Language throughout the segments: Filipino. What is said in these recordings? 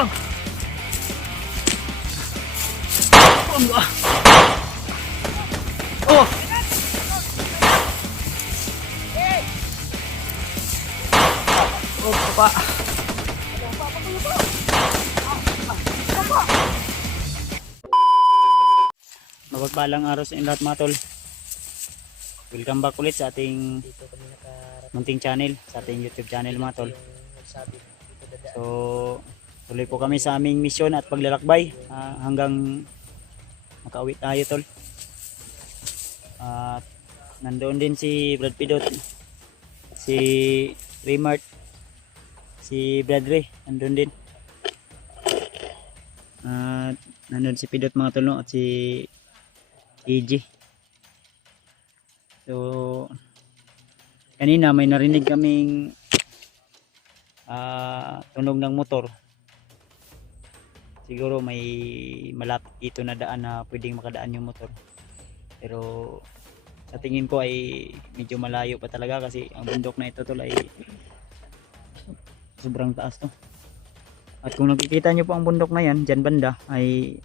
Oh. Oh, papa. Mapagpalang araw sa inyo lahat mga tol. Welcome back ulit sa ating munting channel, sa ating YouTube channel mga tol. So, tuloy po kami sa aming misyon at paglalakbay hanggang makauwi tayo tol. At nandoon din si Brad Pidot, si Remart, si Bradley, nandoon din. At nandoon si Pidot mga tol, no? At si EG. So kanina may narinig kaming tunog ng motor. Siguro may malapit dito na daan na pwedeng makadaan yung motor, pero sa tingin ko ay medyo malayo pa talaga kasi ang bundok na ito tol ay sobrang taas to. At kung nakikita nyo po ang bundok na yan dyan banda, ay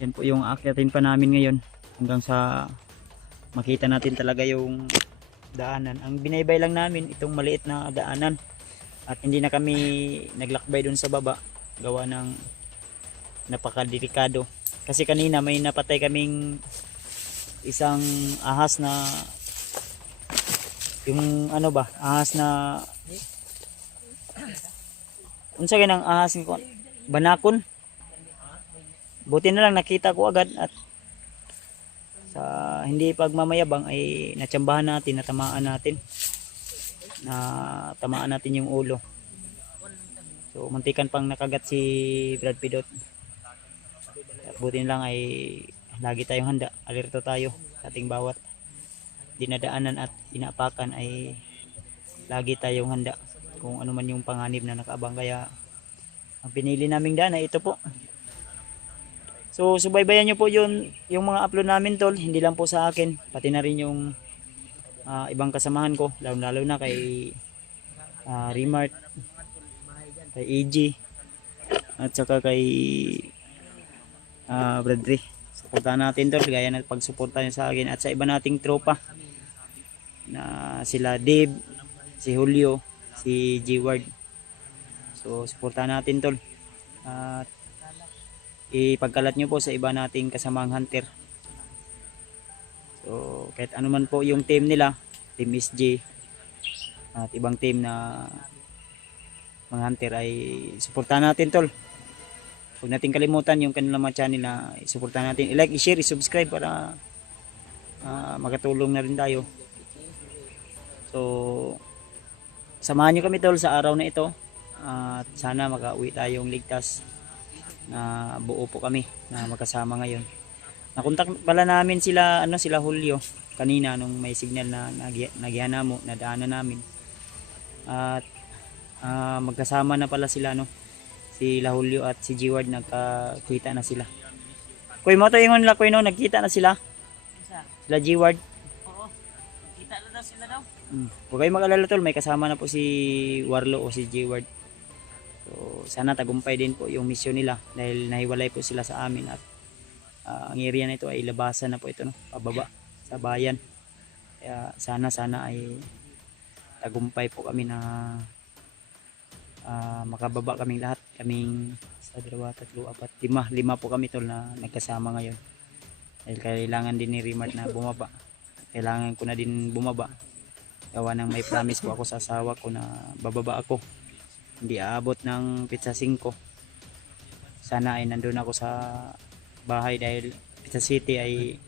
yan po yung aakyatin pa namin ngayon hanggang sa makita natin talaga yung daanan. Ang binaybay lang namin itong maliit na daanan at hindi na kami naglakbay dun sa baba gawa ng napakadelikado. Kasi kanina may napatay kaming isang ahas na yung ano ba, ahas na unsa ganang ahas ko, banakon. Buti na lang nakita ko agad at sa hindi pagmamayabang ay natsambahan natin, natamaan natin yung ulo. So muntikan pang nakagat si Brad Pidot. Buti na lang ay lagi tayong handa, alerto tayo sa ating bawat dinadaanan at inaapakan, ay lagi tayong handa kung ano man yung panganib na nakaabang. Kaya ang pinili naming daan ay ito po. So subaybayan nyo po yung mga upload namin tol, hindi lang po sa akin, pati na rin yung ibang kasamahan ko, lalo na kay Remart, kay EG, at saka kay Bradley. Suportahan natin tol, gaya na pagsuporta nyo sa akin at sa iba nating tropa na sila Dave, si Julio, si G-Ward. So suportahan natin tol at ipagkalat nyo po sa iba nating kasamang hunter. So kahit ano man po yung team nila, team SG at ibang team na mga hunter, ay suportahan natin tol. Huwag natin kalimutan yung kanilang mga channel na suportahan natin, i-like, i-share, i-subscribe para makatulong na rin tayo. So samahan nyo kami tol sa araw na ito at sana makauwi tayong ligtas, na buo po kami na magkasama ngayon. Nakontak pala namin sila sila Julio kanina nung may signal na nagyana mo na daanan namin. At magkasama na pala sila sila Julio at si G-Ward, nagkakita na sila. Kuy mo to ingon la kuy nagkita na sila. Sila G-Ward. Oo. Nagkita na daw sila daw. Huwag kayong mag-alala tol, may kasama na po si Warlo o si G-Ward. So sana tagumpay din po yung misyon nila dahil nahiwalay po sila sa amin at ang area na ito ay labasan na po ito pababa sa bayan. Kaya sana ay tagumpay po kami na makababa kaming lahat, kaming sa 2, 3, 4, 5 po kami tol na nagkasama ngayon. Dahil kailangan din ni Remart na bumaba, kailangan ko na din bumaba gawa ng may promise po ako sa asawa ko na bababa ako, hindi aabot ng pizza 5. Sana ay nandun ako sa bahay dahil Pizza City ay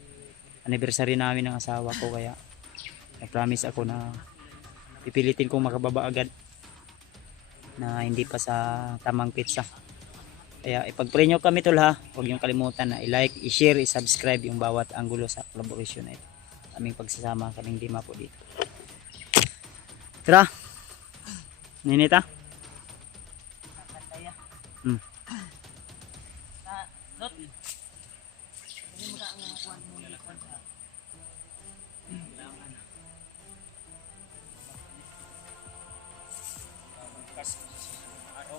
anniversary namin ng asawa ko, kaya nag-promise ako na pipilitin kong makababa agad na hindi pa sa tamang pizza. Kaya ipag-pray nyo kami tol ha, huwag nyo kalimutan na i-like, i-share, i-subscribe yung bawat anggulo sa collaboration na ito, aming pagsasama, kaming lima po dito. Tara, ninita.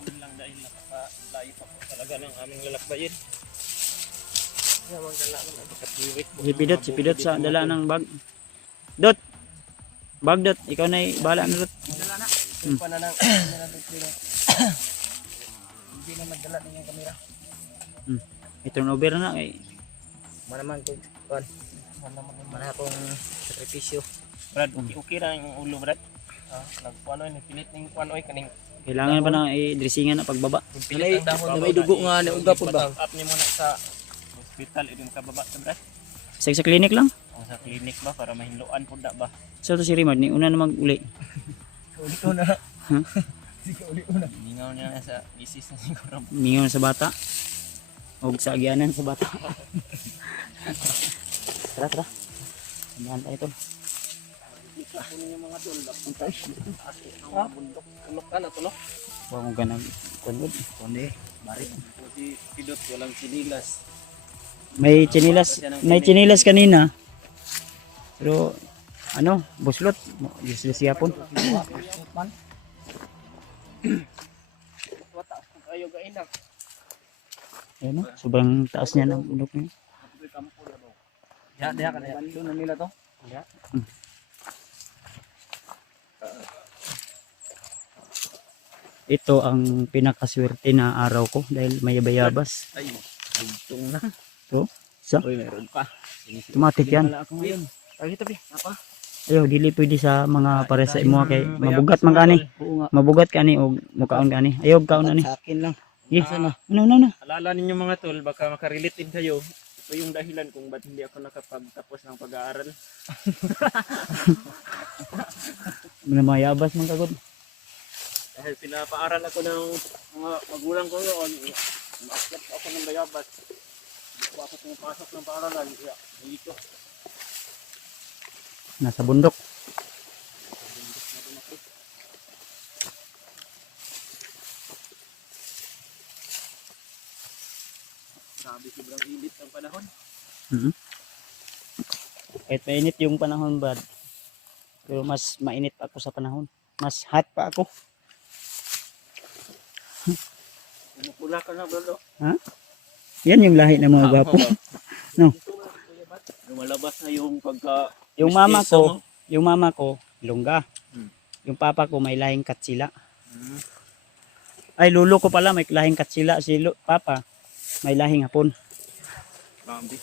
man lang dahil napakalayo pa po talaga ng aming lalakbayin. Kaya magdala mo na kapatid. Si Pidot sa dala ng bag. Dot. Bag Dot, ikaw na bahala na Dot. Dala na. Pa na lang. Hindi na magdala ng yung kamera. I-turnover na kay Manaman ko. Mana akong sakripisyo. Brad, okay ra yung ulo, Brad. Nagkuano ni pilit ning kuano ay kaning kailangan pa na i-dressingan na pagbaba. pilit ang dahon na may dugo nga ni uga pud ba. Up ni mo na sa hospital idun sa baba, Brad. Sa clinic lang. O sa clinic ba para mahinluan pud da ba. So to si Rimard, ni una na mag-uli. Uli ko na. Sige uli una. Ningaw niya sa misis na siguro. Mingaw na sa bata. O sa agyanan sa bata. Tara. Samahan tayo Tol. Kunin yung mga tol. Ha? Bundok. Tulok ka na, tulok. Huwag mo ganang kunod. Kundi, barit. Si Pidot, walang sinilas. May chinilas kanina. Pero ano, buslot. Useless yapon. Wata, kayo gain na. Ayan o, sobrang taas niya ng bundok niya. Diha ka na. Bando na nila to. Diha. Ito ang pinakaswerte na araw ko dahil may bayabas. Ay, bugtong na. So, sa Uy, meron pa. automatic yan. Wala ako ngayon. Ay, ito apa? Ayaw, dili pwede sa mga para sa imo kay mabugat man kani. Mabugat kani o mukaon kani. Ayaw kaon na ni. Sa akin lang. Yes. Ano. Alala ninyo mga tol, baka makarelate din kayo. Ito yung dahilan kung ba't hindi ako nakapagtapos ng pag-aaral. Mayabas man kagod. Dahil pinapaaral ako ng mga magulang ko noon, maakyat ako ng bayabas. Hindi ko ako pumapasok ng paaralan. Kaya dito. Nasa bundok. Grabe, sobrang init ang panahon. Kahit mainit yung panahon bad. Pero mas mainit pa ako sa panahon. Mas hot pa ako. Pumupula ka na, bro. Ha? Yan yung lahi ng mga gwapo. No. Lumalabas na yung pagka... Yung mama ko, Ilongga. Yung papa ko may lahing Katsila. Ay, lulo ko pala may lahing Katsila. Si papa may lahing Hapon. Grabe.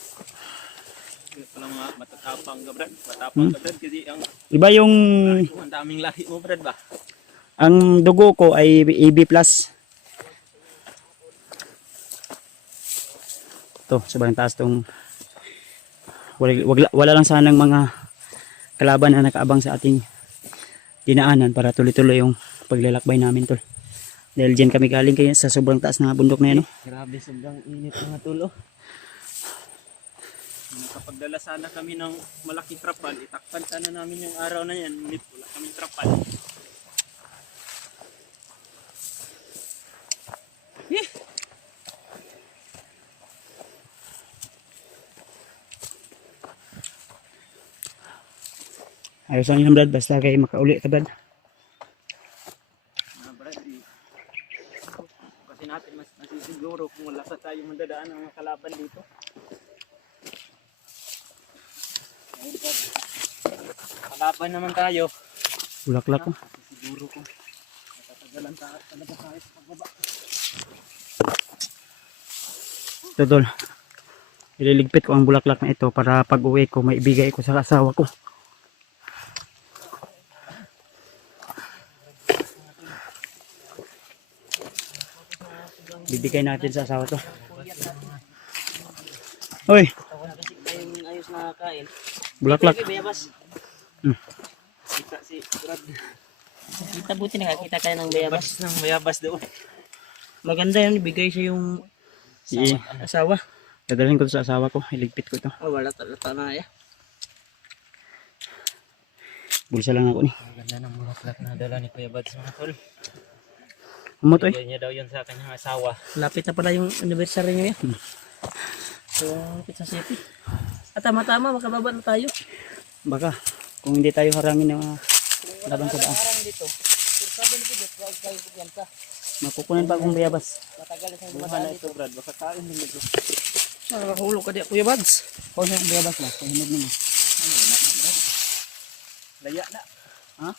Kaya pala mga matatapang ka, Brad. Matapang ka, Brad. Kasi ang Iba yung daming lahi mo, Brad, ba? ang dugo ko ay AB+. To, sobrang taas tong wala lang sanang mga kalaban na nakaabang sa ating dinaanan para tuloy-tuloy yung paglalakbay namin Tol. Dahil dyan kami galing kaya sa sobrang taas na bundok na yan. No? Grabe, sobrang init mga tulo. Nakapagdala sana kami ng malaking trapal, itakpan sana namin yung araw na yan. Ngunit wala kaming trapal. Ayos lang yun Brad, basta kayo makauli ka Brad. Brad, kasi natin mas nasisiguro kung wala sa tayo mandadaan ang mga kalaban dito. Kalaban naman tayo. Bulaklak ko. Siguro kung matatagalan talaga tayo sa pagbaba. Ito Tol. Ililigpit ko ang bulaklak na ito para pag uwi ko maibigay ko sa asawa ko. Bibigay natin sa asawa to. Hoy, Ayos na kain. bulaklak. Bayabas. Kita si Brad. Kita buti nakakita kayo ng bayabas. Ng bayabas doon. Maganda yun, ibigay siya yung Asawa. dadalhin ko to sa asawa ko, iligpit ko to. Oh, wala talata na ya. Bulsa lang ako ni. Ang ganda ng bulaklak na dala ni Kuya Bads mga tol. Umutoy. Bigay niya daw yun sa kanyang asawa. Lapit na pala yung anniversary niya. So, Pizza City. At tama-tama, makababa na tayo. Baka kung hindi tayo harangin ng laban sa daan. Parang dito. Sabi ni Pidot, huwag kayo Yan ka. Makukunin pa akong bayabas. Matagal na siyang Buha dumadaan na dito. ito, Brad. Baka kain din ito. Nakakahulog ka di Kuya Bads. Kung saan bayabas ba? Pahinog mo. Laya na. Ha?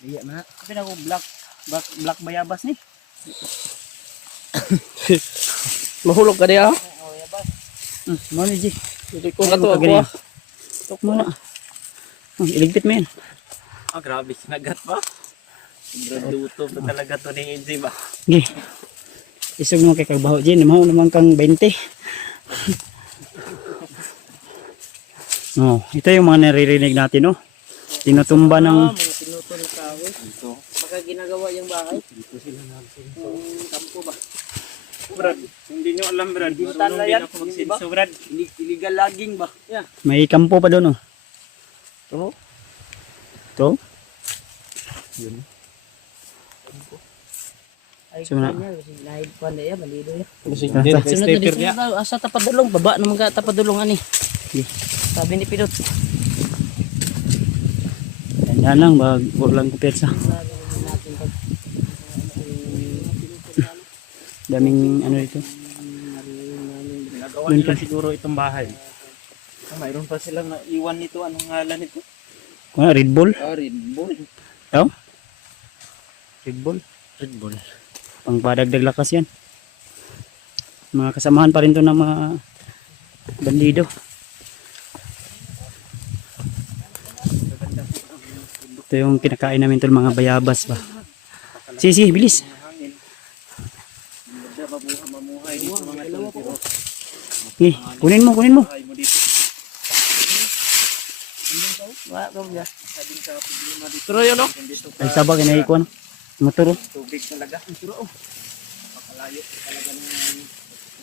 Iya na. Kasi na ako black bayabas ni. Mahulog ka di ah. Mo ni G. Hindi ko kato ako ah. Tok mo na. Iligpit mo yan. Ah, grabe. Sinagat pa. Brad, luto pa talaga to ni Enzi ba? Gi. Isog mo kay kagbaho G. Namaw naman kang 20. Oh, ito yung mga naririnig natin, no? Tinutumba ng Mga tinutol kahoy. Ito. Baka ginagawa yung bahay. Kampo ba? Brad, hindi nyo alam, Brad. Bintan Marunong na din yan, ako hindi magsinso, Brad. Illegal logging ba? Yeah. may kampo pa doon, oh. Oo. Ito. Ay, So, na- kanya, lahid pa na yan, malido yan. Hindi, Sunod na dito na asa tapadulong, baba na mga tapadulong ani. Sige. Sabi ni Pidot. Yan lang, wag lang kupetsa. Daming ano dito. Ginagawa nila siguro itong bahay. Ah, mayroon pa silang naiwan nito. Anong ngalan nito? Ano, Red Bull? Red Bull. Ito? Red Bull? Red Bull. Pang padagdag lakas yan. Mga kasamahan pa rin to ng mga bandido. Ito yung kinakain namin to, mga bayabas ba. Sige, bilis. Hangin. Hindi mamuhay dito mga tol. Pero Okay, kunin mo. bahay mo dito. Wa ko ya. Sabing sa problema dito. Pero yun no. Hindi ito Ay sabag, inaikuan. Motor, oh. tubig talaga. Pakalayo talaga ng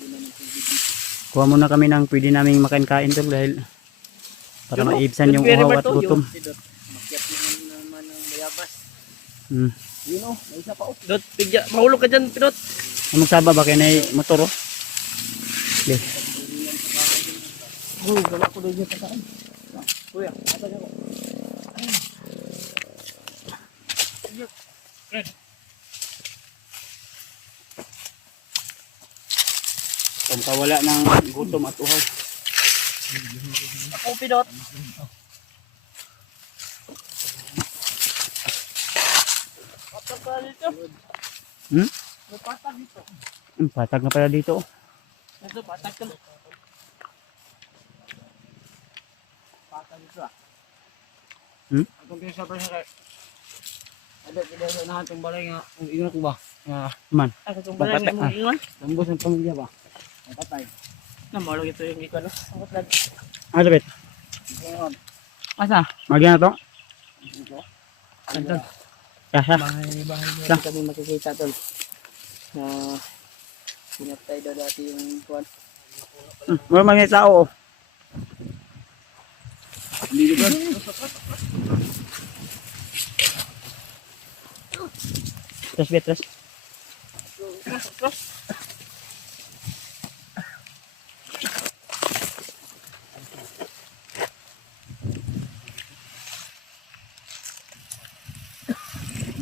una ng tubig dito. Kuha muna kami ng pwede naming makain-kain to dahil para maibsan yung uhaw at gutom. Makyat naman naman ng bayabas. Hmm. Yun o, may isa pa o. Dot, pigya, mahulog ka dyan, Pidot. Ang magsaba ba kayo na motor, oh? Okay. Uy, wala ko doon yung pagkain. Kuya, ata niya ko. Pampawala ng gutom at uhaw. Ako, Pidot. Patag ka dito. Hmm? May patag dito. Patag na pala dito, oh. Ito, patag ka. Patag dito ah. Hmm? Atong kinasabay sa kay. Ada kita sa nahan tong balay nga. Ang ingon ko ba? Nga. Man. Ako tong balay nga mo ingon. Tambos ng pamilya ba? Patay. Na malo ito yung ikaw no. Ang patag. Ano, bet? Ingon. Asa? Magyan na to? Anton. Kasa? Bahay Sa? kami makikita tol. Na pinatay daw dati yung tuwan. Wala mga tao, oh. Hindi ba? Tres, bet, tres.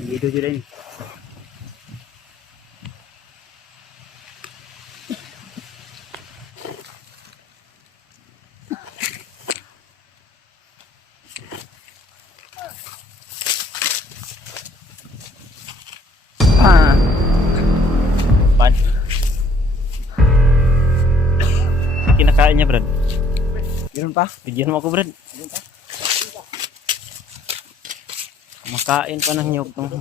Dito juga ini. Ah. Pan. Kinakain niya, Brad. Meron pa? Bigyan mo ako, Brad. Makain pa ng nyog tong.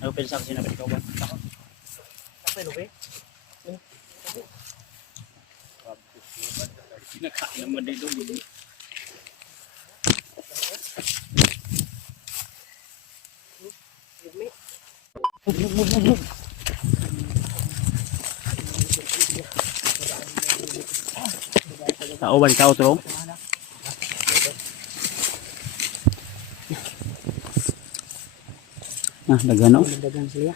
Ano pensa ko sinabi ko ba? Kapay no be? Kinakain naman dito. Kauban ka utro. Dagano. Dagan sila.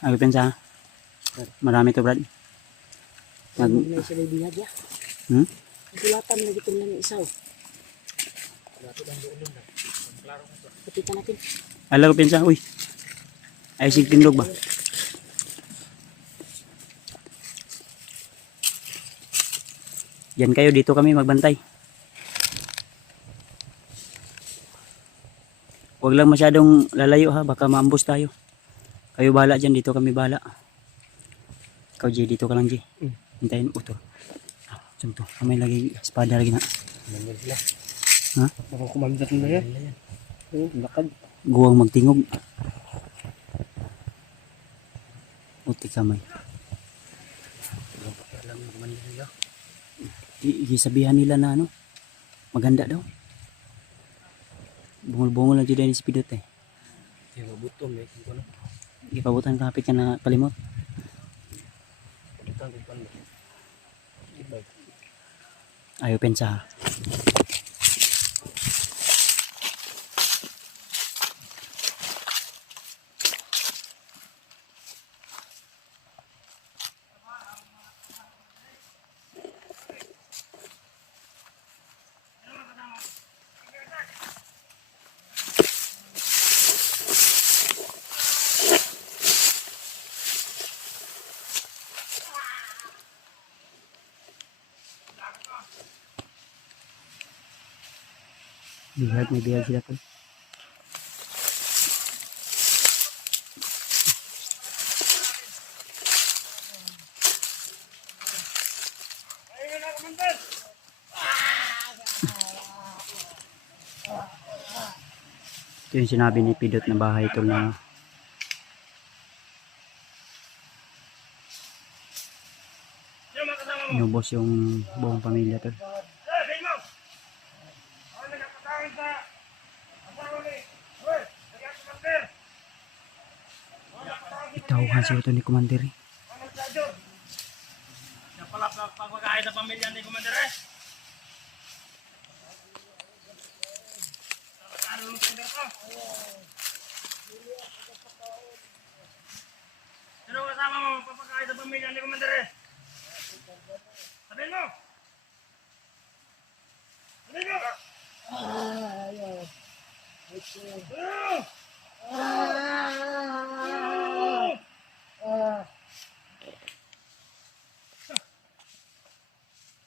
Ano pensa? Marami to, Brad. Mag, Huwag na sila bihag ya. hmm? Nagulatan lagi ito lang isaw. Kapitan natin. Ala ko pinsa, uy. Ay, sig tindog ba? Diyan kayo, dito kami magbantay. Huwag lang masyadong lalayo ha, baka maambus tayo. Kayo bahala dyan, dito kami bahala. Ikaw Jay, dito ka lang Jay. Hintayin mo ito. Ah, to. May lagi espada lagi na. Namin sila. Ha? Baka kumandat na yan. Lakad. Guwang magtingog. Uti kamay. Alam mo kumandat nila. Isabihan nila na ano, maganda daw. Bungol-bungol lang dyan ni Spidot eh. Hindi mabutom eh. Kung ano. Ipabutan kapit ka na palimot. Pabutan kung ano. Ibag. Ayaw pensa. May bihag sila po. Ito yung sinabi ni Pidot na bahay ito na inubos yung buong pamilya to. Itauhan siya ito ni Commander. Napalap pagmagahit na pamilya ni Commander eh. Sino kasama mo magpapakain sa pamilya ni Commander eh? Sabihin mo! Sabihin mo!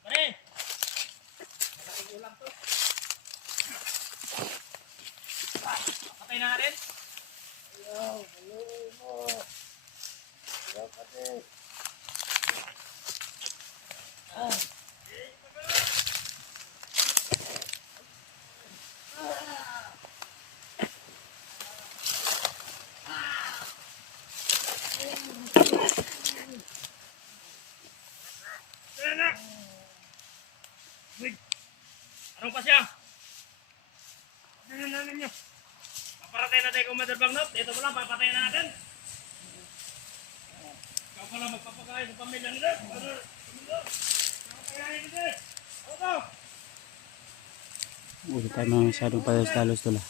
Pare! Malaking ulam to. Patay na natin? Anong pa siya? Tignan namin nyo. Paparatay na tayo kung Mother Bagnot. Dito mo lang, papatayin na natin. Ikaw pala magpapakain sa pamilya nila. Papakain nila. Ako! Ulit tayo mga masyadong palos-talos to la.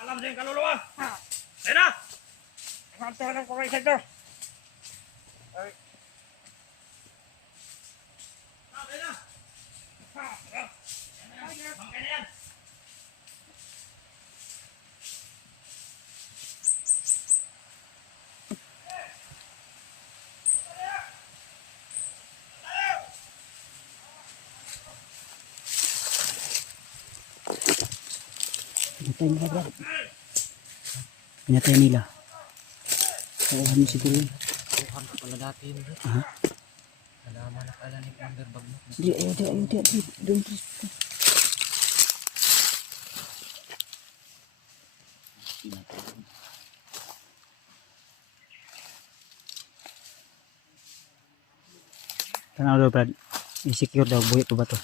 Alam sa yung kaluluwa. Tayo na! Imantahan ng kuray sa ito. Tayo na! Bangkay na yan! Pinatay nila bro. Pinatay nila. Kauhan mo siguro yun. Tuhan ka pala dati yun. Ha? Nalaman na kala ni Commander Bagnot. Di, ayun. Doon. Tanaw daw Brad. I-secure daw. Buhay pa ba to?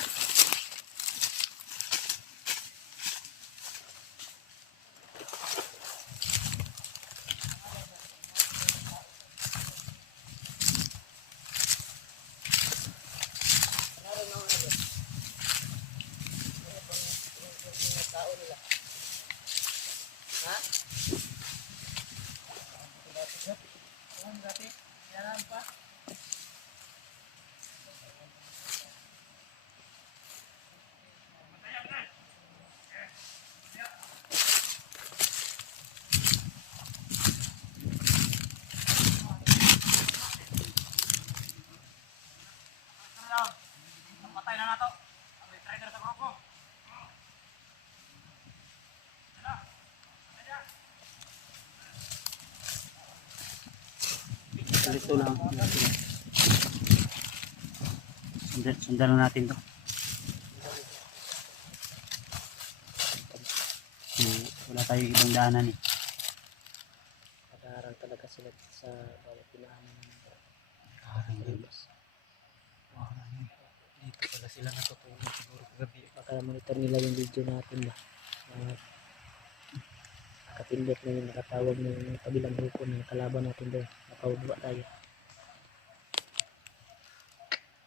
nila. Ha? Yan pa. Patay na nato. Ang rider sa grupo. Ito lang. Sundan lang natin to. So, wala tayong ibang daanan eh. Nag-aaral talaga sila sa bawat pinaanan ng Karang labas. Dito pala sila natutulog siguro kagabi. Baka monitor nila yung video natin ba. Nakatindot na yung nakatawag ng kabilang grupo ng kalaban natin doon. Nakauba tayo.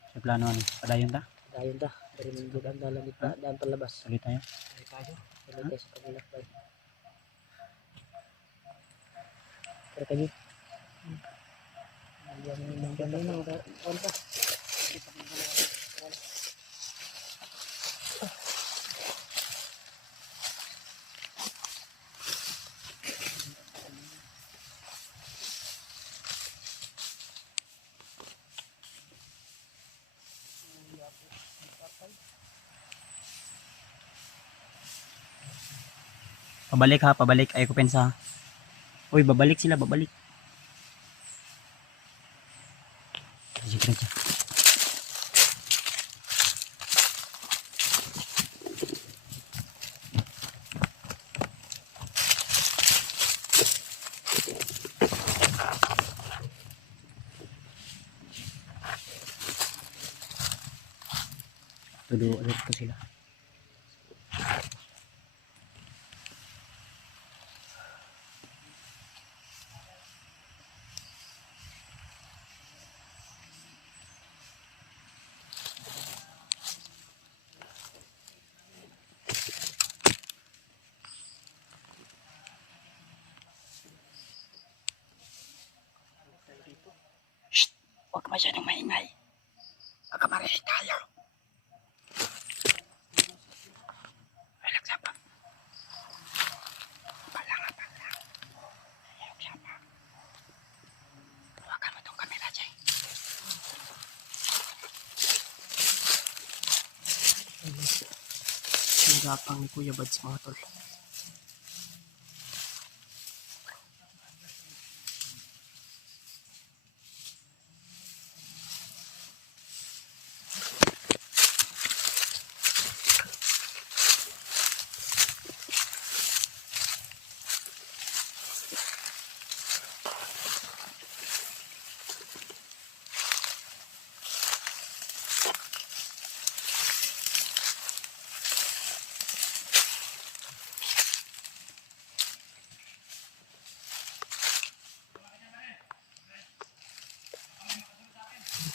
Sa plano ano? Padayon ta? Dayon ta. Dari mong ang dalan dito. Daan palabas. Tuloy tayo. Tuloy tayo sa kabilang bay. Pero kayo. Ayan yung ganda na. On pa. Pabalik ha, pabalik. Ay ko pensa. Uy, babalik sila, babalik. Sige, sige. Tulo ulit ko sila. Shh! Huwag masyadong maingay. Magkamarehay tayo. Relax pa. Palang. Ayaw siya pa. Hawakan mo itong kamera, Jay. Ang gapang ni Kuya Bads mga tol.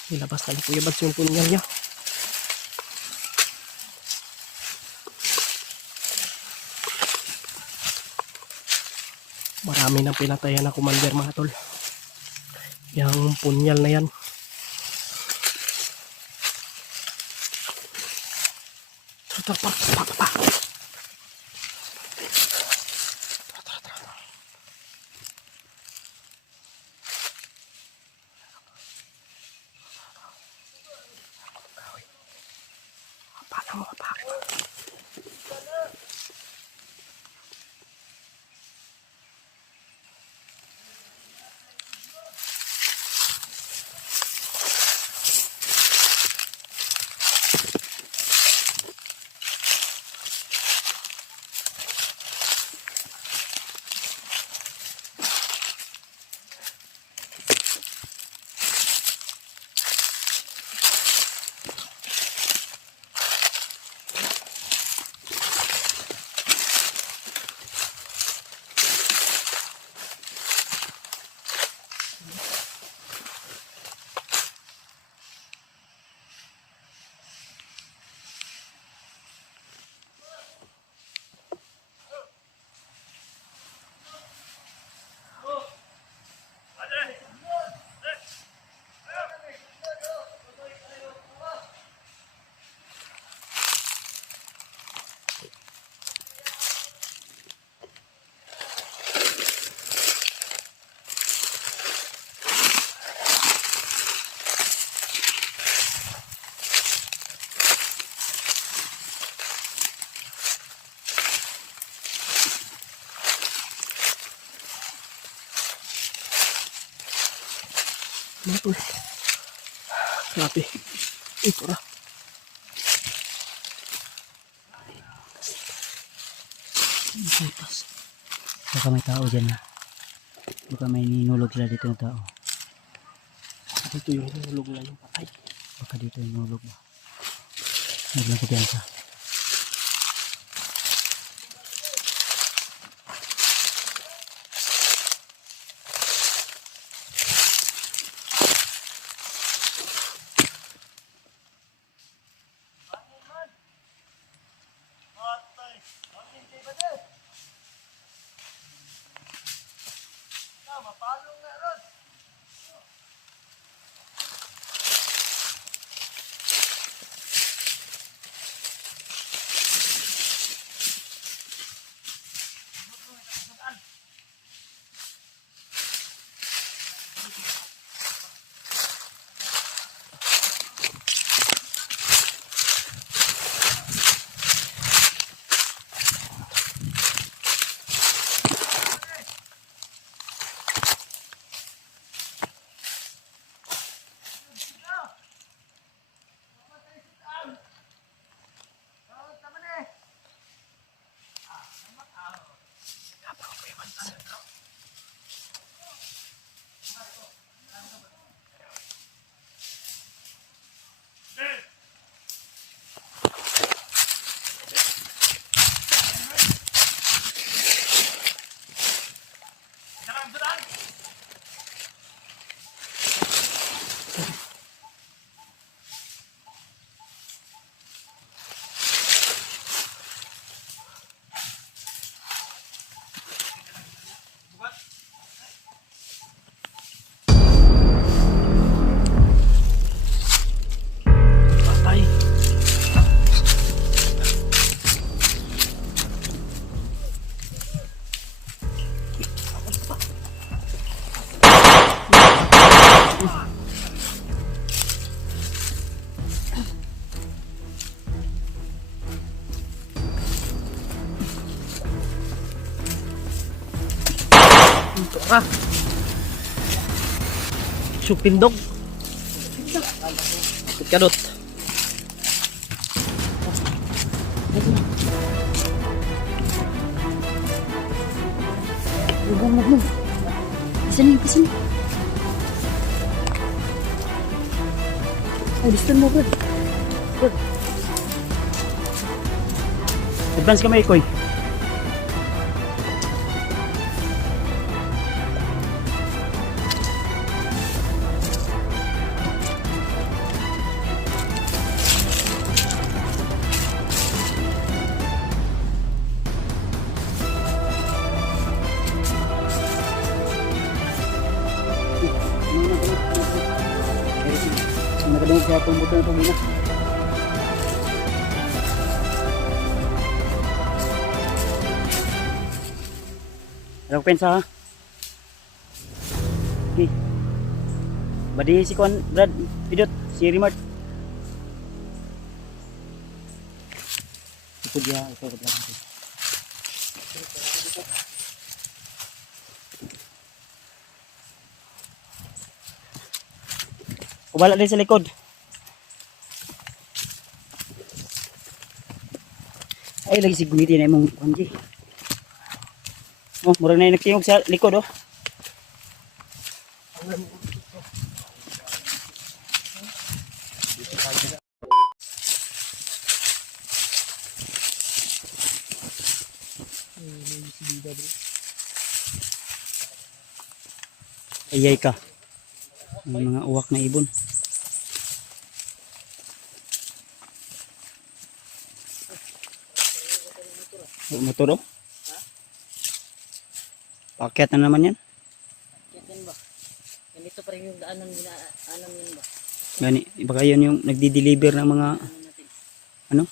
Nilabas na ni Kuya Bads yung punyal niya. Marami nang pinatayan na commander mga tol. Yung punyal na yan. Pa. Paano mo pa? Mga tol. Grabe. Tara. Butas. Baka may tao dyan ha. Baka may ninulog sila dito na tao. Ito yung hulog na yung patay. Baka dito yung nulog ba. Huwag lang kumpiyansa. Patay. Tara. Supindog. Kadot. Huwag. Kisinin. Oh, distan mo, Brad. Advance ka may ikoy. Nakadungog sa itong buto na ito muna. Alam ko pensa ha. Okay. Badi si Kuan Brad Pidot, si Rimart. Ito dia, ito ko lang. Kubala din sa likod. Ay, lagi si gunitin na imong kanji. Oh, murag na yung nagtingog sa likod, oh. Ayay ka. May mga uwak na ibon. Motor, oh. Paket na naman yan. Yan ba? Ganito pa rin yung daanan yun ba? Gani, baka yun yung nagdi-deliver ng mga ano?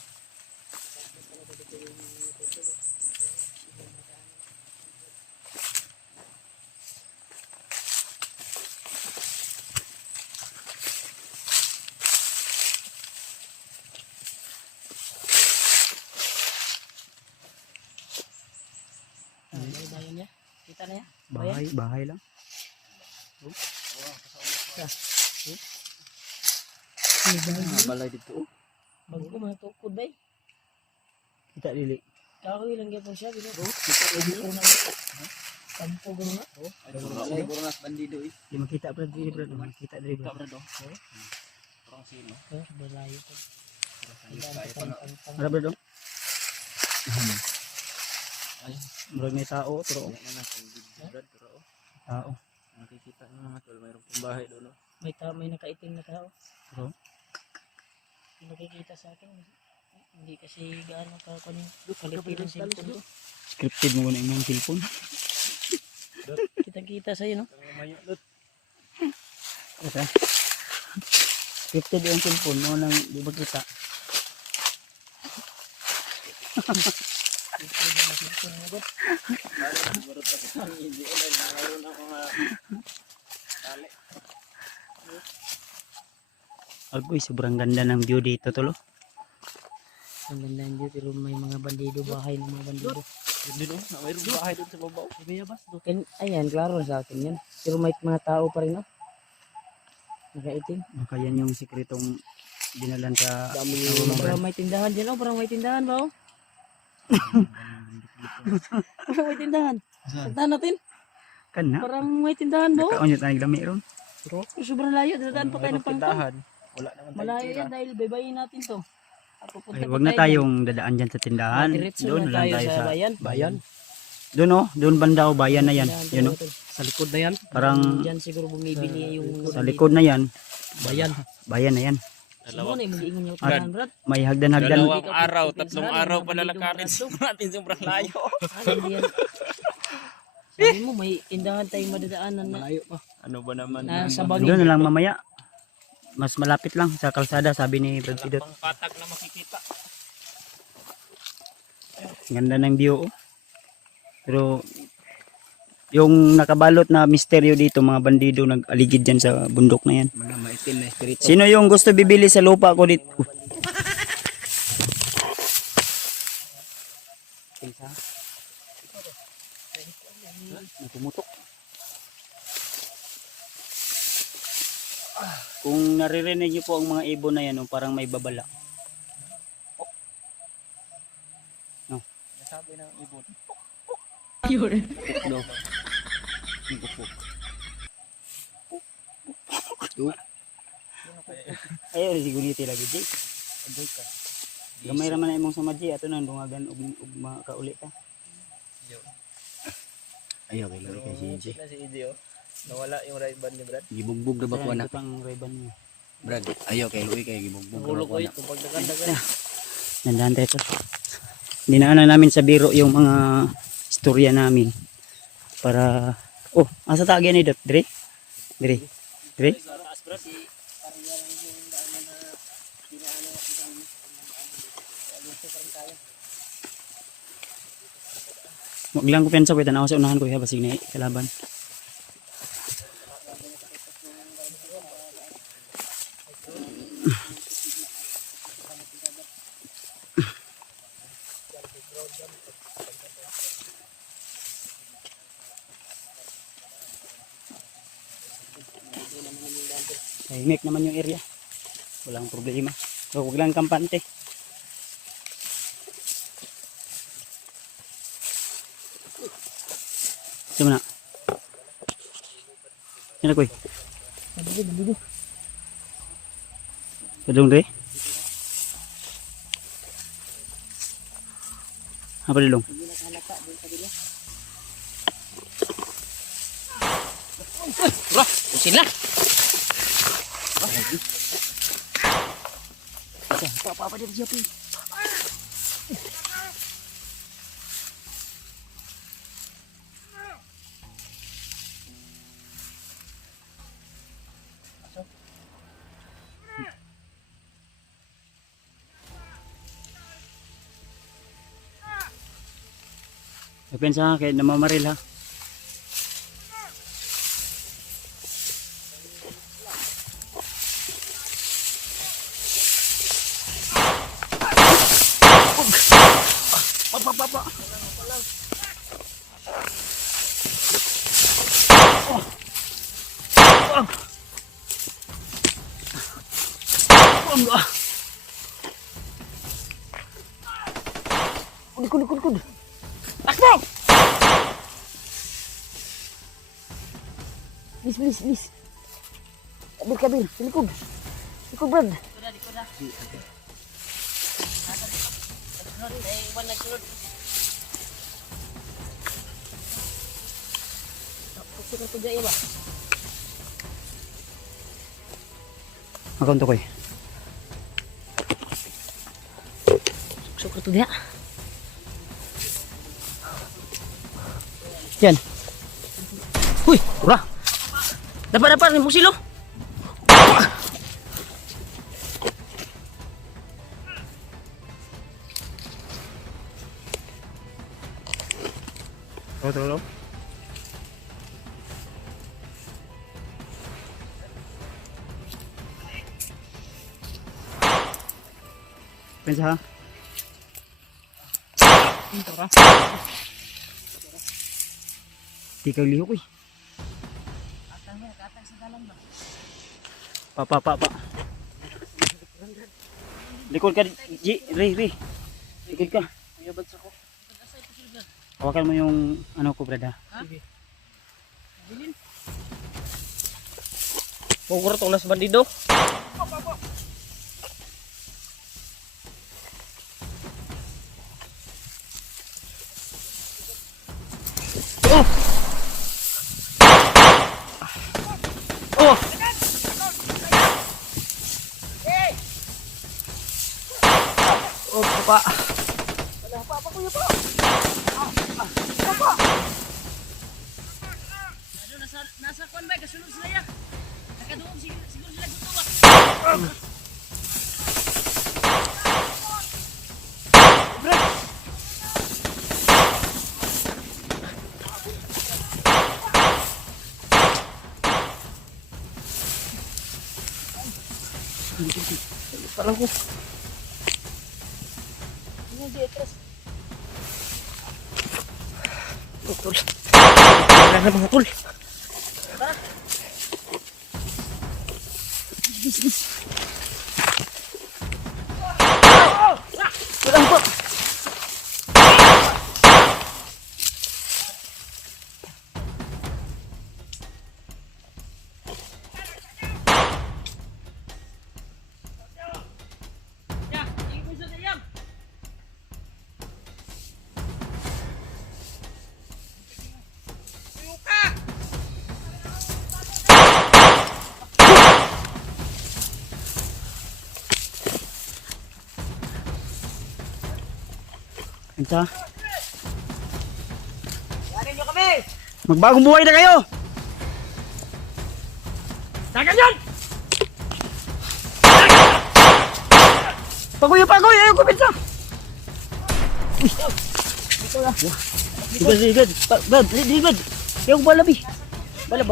Bayan niya. Kita na yan. Bahay lang. Balay dito. Bago mga tukod bay. Kita dili. Kahoy lang gyapon siya gino. Kampo gano na. Ay, Bornas bandido eh. Di makita brad dili brad. Makita dili brad. Parang sino? Balayo ko. Ara brad. Murag may tao pero Brad, pero tao. nakikita ng mga tol, mayroong pang bahay doon. No? May nakaitim na tao. Pero Nakikita sa akin. Hindi kasi gaano ka kunin. Quality ng cellphone ko. scripted mo na imong cellphone. Kitang-kita sa'yo, no? Ang mayo lot. Asa? Scripted yung cellphone mo nang di ba kita. Siguro pa sa hindi ulit. Mayroon ako nga tali. Agoy, sobrang ganda ng view dito tolo. Ang ganda yung view, pero may mga bandido, bahay ng mga bandido. Hindi no? Mayroong bahay doon sa babaw. Ayan, klaro sa akin yan. Pero may mga tao pa rin, no? Nakaitim. Baka yan yung sikretong dinalan sa Parang may tindahan dyan, oh. Parang may tindahan ba, oh? Parang may tindahan. Puntahan natin. kana. Parang may tindahan ba, oh? Kaon yung lami ron. Pero sobrang layo. Dadaan pa tayo ng pangkang. Wala naman Malayo yan dahil baybayin natin to. Ay, wag na tayong dadaan dyan sa tindahan. Diretso Doon na lang tayo tayo sa sa bayan. bayan. Doon oh, doon banda oh, bayan na yan. Yun oh. Sa likod na yan. Parang Diyan siguro bumibili yung... sa likod na yan, Bayan. bayan na yan. Ano na yung mag-iingon yung Brad. tanan, Brad? May hagdan-hagdan. Dalawang araw, tatlong araw pa lalakarin natin sobrang layo. Hindi yan. Sabi mo, may tindahan tayong madadaanan na Malayo pa. Ano ba naman? sa bangin. Doon na lang mamaya. Mas malapit lang sa kalsada, sabi ni Brad Pidot. Pang patag na makikita. Ganda ng view oh. Pero yung nakabalot na misteryo dito, mga bandido nag-aligid dyan sa bundok na yan. Mga maitim na espiritu. Sino yung gusto bibili sa lupa ko dito? Pumutok. Kung naririnig niyo po ang mga ibon na yan, oh, parang may babala. Sabi ng ibon. No. Ayaw rin siguro nito lagi, Jay. Agoy ka. Gamay raman na imong sa Jay. Ato nang dungagan ug makauli ka. Ayaw, kay lari kay si Na si Izzy, oh. Nawala yung riban ni Brad. Gibugbog na ba ko Ayan, ito pang ribbon niya. Brad, ayaw kay Luis kay gibugbog Hulog ko ito pag nagkandagan. Nandahan tayo ito. Dinaanan namin sa biro yung mga istorya namin. Para... Oh, asa tagyan ni Dot? Dire? Dire? Dire? Huwag lang ko pensa ko itanaw sa unahan ko ya basig na kalaban. Tahimik naman yung area. Walang problema. So, huwag lang kampante. Sama na. Yan ako eh. Bandido. Padung deh. Apa dilong? Usin lah. Apa-apa dia siapin. Pensa kahit namamaril ha. Papa. likod. Takbo! Please. Kabir, sa likod. Likod, Brad. Akong to ko eh. Sukro to diha. Yan. Huy, ura. Dapat ni musilo. Tolo. Pensa ha. Di kang lihok eh. Pa. Likod ka, Ray. Likod ka. Hawakan mo yung ano ko, brada. Pugro tong nas bandido. Oh! Oh, papa. Nasa kwan ba? Kasunod sila ya. Nakaduong siguro sila gusto ba? Parang ko. Ini dia terus. Betul. Karena mga tol. Bis. Walang po. Pensa. Yarin nyo kami! Magbagong buhay na kayo. Tagan yan! Pagoy, ayaw ko pensa. Ligad. Ligad. Ayaw ko bala, bi. Bala.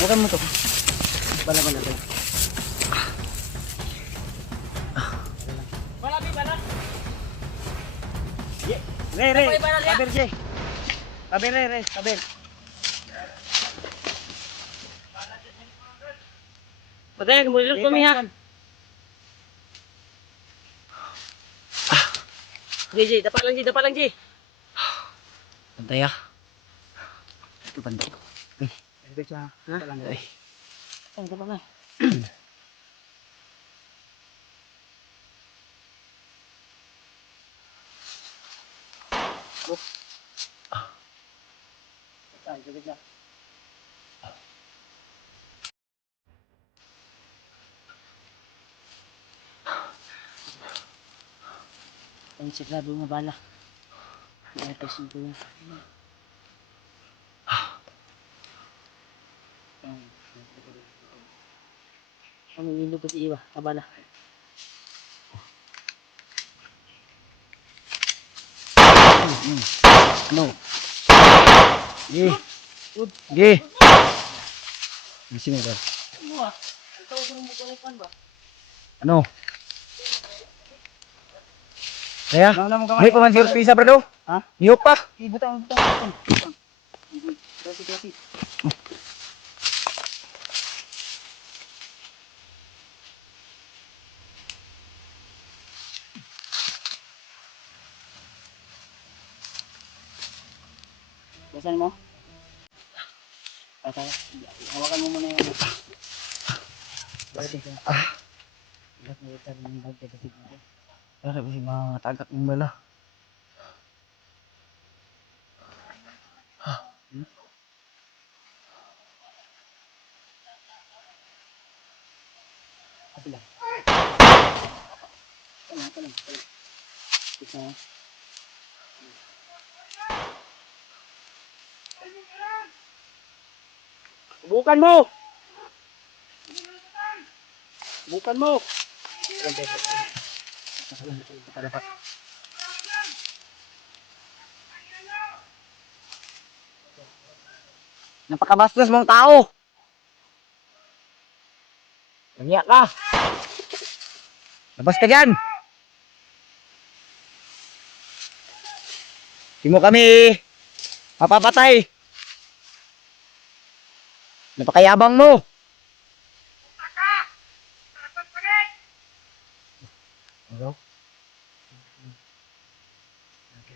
Huwag mo to. Bala. Bala. Ray. Kaber, Jay. Kaber. Patay, mulilog kami ha. Jay, dapat lang, Jay. Pantay ah. Ito pantay. Ito siya. Palang. Ang dapat na. Ang sigurado nga bala. Ito simple yan. Ang nilog kasi iwa, kabala. Ano? Ge. Sino ba? Ano? Kaya? May pa man surprise bro? Ha? Iyo pa. Ibutang. Kasi. Basahin mo. Hawakan mo muna yung... Para ba si mga tagak ng bala? Kabila. Kalang. Isa. Subukan mo! Subukan mo! Nakadapat. Napakabastos mong tao! Nangiyak ka! Labas ka dyan! Di mo kami mapapatay! Napakayabang mo! Ano?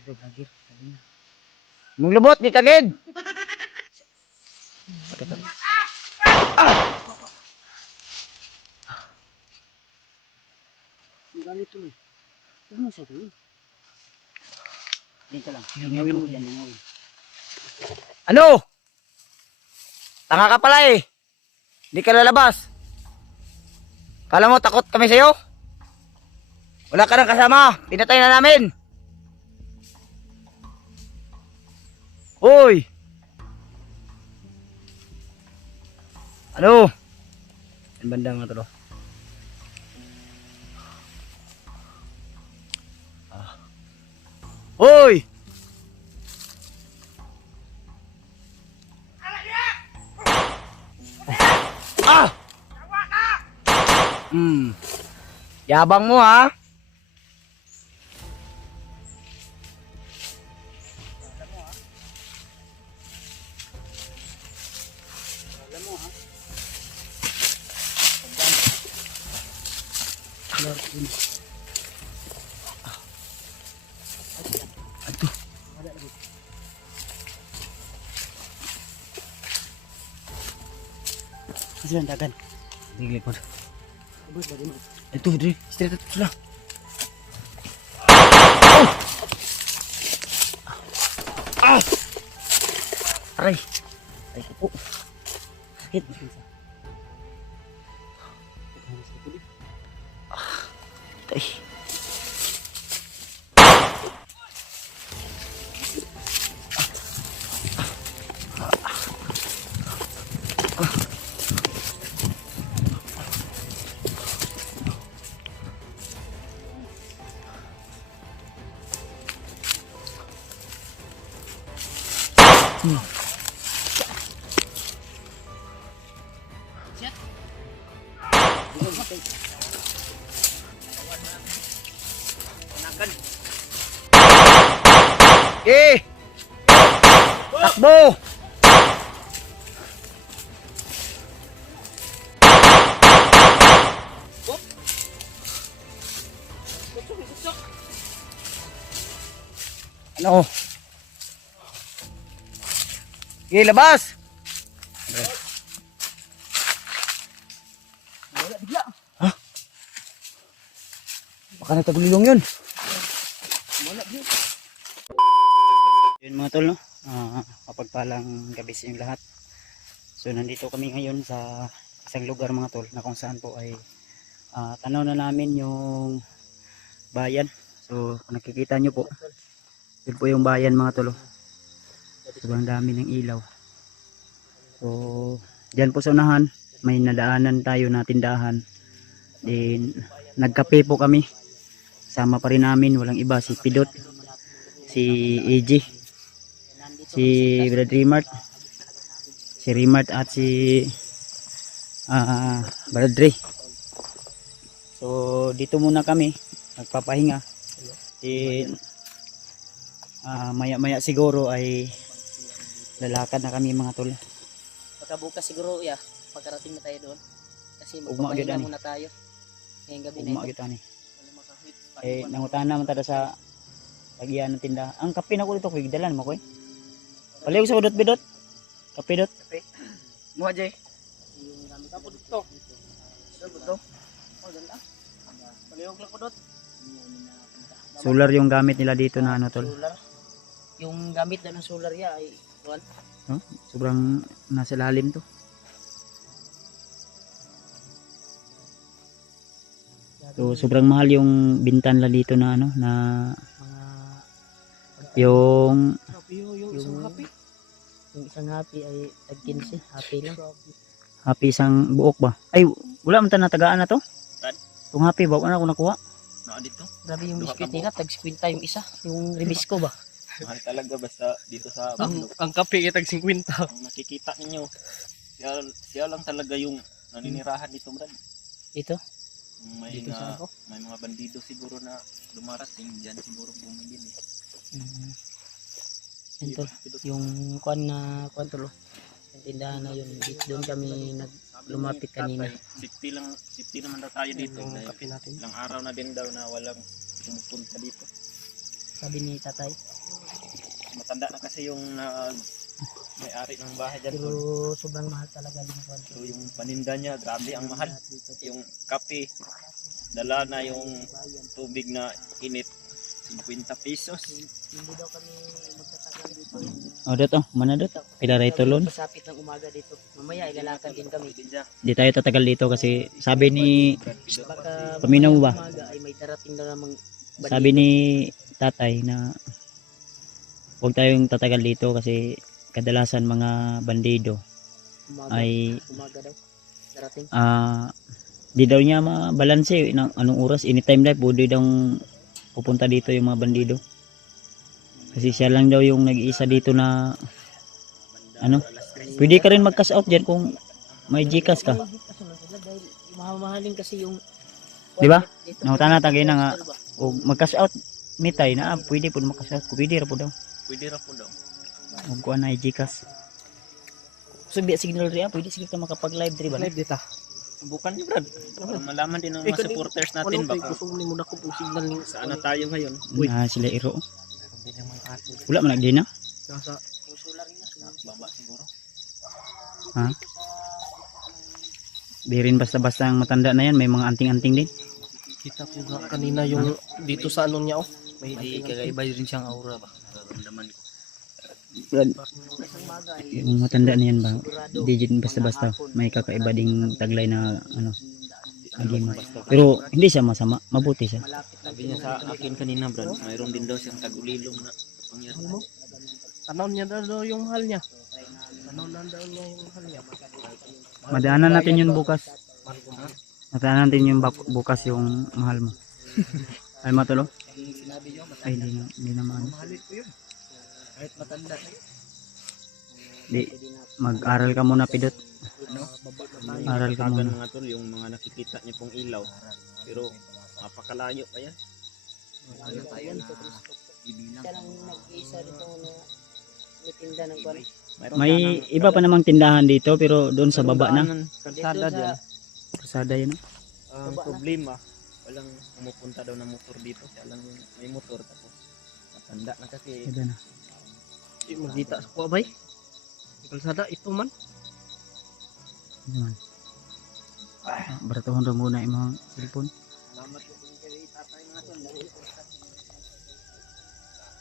Lagir. Mong lubot, di tagid! Ganito eh. Huwag mo sa tuloy. Dito lang. Linawin mo dyan, linawin. Ano? Tanga ka pala eh. Hindi ka lalabas. Kala mo takot kami sa'yo? Wala ka nang kasama. Pinatay na namin. Uy! Ano? Ang banda nga to. Hoy! Ah! Yabang mo ha? Kasi ang dagan. Hindi likod. Ito, Dre. Straight ito sila. Oh! Ah! Aray. Aray ko po. Sakit. Ah. Tay. Eh! Takbo! Ano? Sige, labas! Wala bigla. Ha? Baka nagtagulilong yun. Wala bigla. Yun mga tol, no? Kapagpalang gabi sa inyong lahat. So nandito kami ngayon sa isang lugar mga tol na kung saan po ay tanaw na namin yung bayan. So kung nakikita nyo po, yun po yung bayan mga tol. Sobrang dami ng ilaw. So dyan po sa unahan may nadaanan tayo na tindahan. Then nagkape po kami. Sama pa rin namin, walang iba, si Pidot, si AJ, si Brad Rimart, si Rimart at si Brad Ray. So dito muna kami nagpapahinga. Maya maya siguro ay lalakad na kami mga tol. Pagkabukas siguro, pagkarating na tayo doon. Kasi Ugma gyud magpapahinga ani. muna tayo. Ngayong gabi na Ugma ito. kita ni. Wala makahit. Nangutan naman tada sa tagian ng tindahan. Ang kape na ko dito, kuy dalan mo koy. Palihog sa udot bidot. Kapidot. Mo Jay. Tapos ito. Ito. Oh, ganda. Palihog lang po dot. Solar yung gamit nila dito na ano tol. Solar. Yung gamit na ng solar ya ay kuan. No? Sobrang nasa lalim to. So sobrang mahal yung bintan nila dito na ano na Mga yung yung isang happy. Yung isang happy ay tag 15, happy lang. happy isang buok ba? Ay wala man ta natagaan na to. Saan? Kung happy ba wala ko nakuha. Na dito. Grabe yung Duha biskwit ka nila, tag 50 yung isa, yung ribisco ba? Mahal talaga basta dito sa bundok. Ang kape ay tag 50. Ang nakikita ninyo, siya lang talaga yung naninirahan dito, Brad. Dito, May, dito sa ako. may mga bandido siguro na dumarating dyan siguro bumibili. Ito, yung kuan tulo. Yung tindahan na yun, doon kami lumapit kanina. Safety naman daw tayo dito. Dahil Kape natin. ilang araw na din daw na walang pumupunta dito. Sabi ni tatay. Matanda na kasi yung may-ari ng bahay dyan. Pero sobrang mahal talaga yung kuan. So yung paninda niya, grabe ang mahal. Yung kape, dala na yung tubig na init, 50 pesos. Hindi daw kami magtatagal dito. O dito, mana dito. Pila rito lon. Pasapit ng umaga dito. Mamaya ilalakad din kami. Di tayo tatagal dito kasi sabi ni Baka Paminaw ba? umaga ay may darating na namang Sabi ni tatay na huwag tayong tatagal dito kasi kadalasan mga bandido umaga, ay umaga daw. Darating. di daw niya mabalanse ng anong oras anytime life pwede daw pupunta dito yung mga bandido kasi siya lang daw yung nag-iisa dito na ano pwede ka rin mag-cash out dyan kung may Gcash ka Dahil mahal-mahalin kasi yung Di ba? dito. Nakutana tagay na nga o mag-cash out mitay na pwede po mag-cash out pwede ra po daw Pwede ra po daw. huwag ko na Gcash so biya signal rin pwede sige ka makapag-live diri ba Live dito. Subukan niyo, Brad. Para malaman din ng mga supporters natin baka Gusto mo na ko pong signal ni saan na tayo ngayon. sila iro wala man nagdi na nasa solar niya. Baba siguro. ha birin basta-basta ang matanda na yan may mga anting-anting din Kita ko nga kanina yung dito sa ano niya may Kagaiba rin siyang aura ba. Nararamdaman ko. yung matanda na yan ba digit basta-basta may kakaiba ding taglay na ano naging pero hindi siya masama mabuti siya Sabi niya sa akin kanina, Brad, mayroon din daw siyang tagulilong na pangyari. tanaw niya daw yung mahal niya. Tanaw na daw niya yung mahal niya. madaanan natin yun bukas madaanan natin yung bukas yung mahal mo ay matulo ay hindi na maano Kahit matanda na yun. di mag-aral ka muna pidot aral ka Tagan muna mga tol, yung mga nakikita niya pong ilaw. Pero mapakalayo pa yan. Siya lang nag-iisa dito na may tinda ng kuwan. Mayroon may iba pa namang tindahan dito pero doon sa baba na Kalsada Dito dyan. kasada yun Ang problema, walang pumupunta daw na motor dito. Siya lang yung may motor. Tapos matanda na kasi. Ito na. Magdita sa kuwa bay. Kalsada ito man. Ito man. Baratuhan ra muna yung mga cellphone. Salamat po kay tatay mga tol.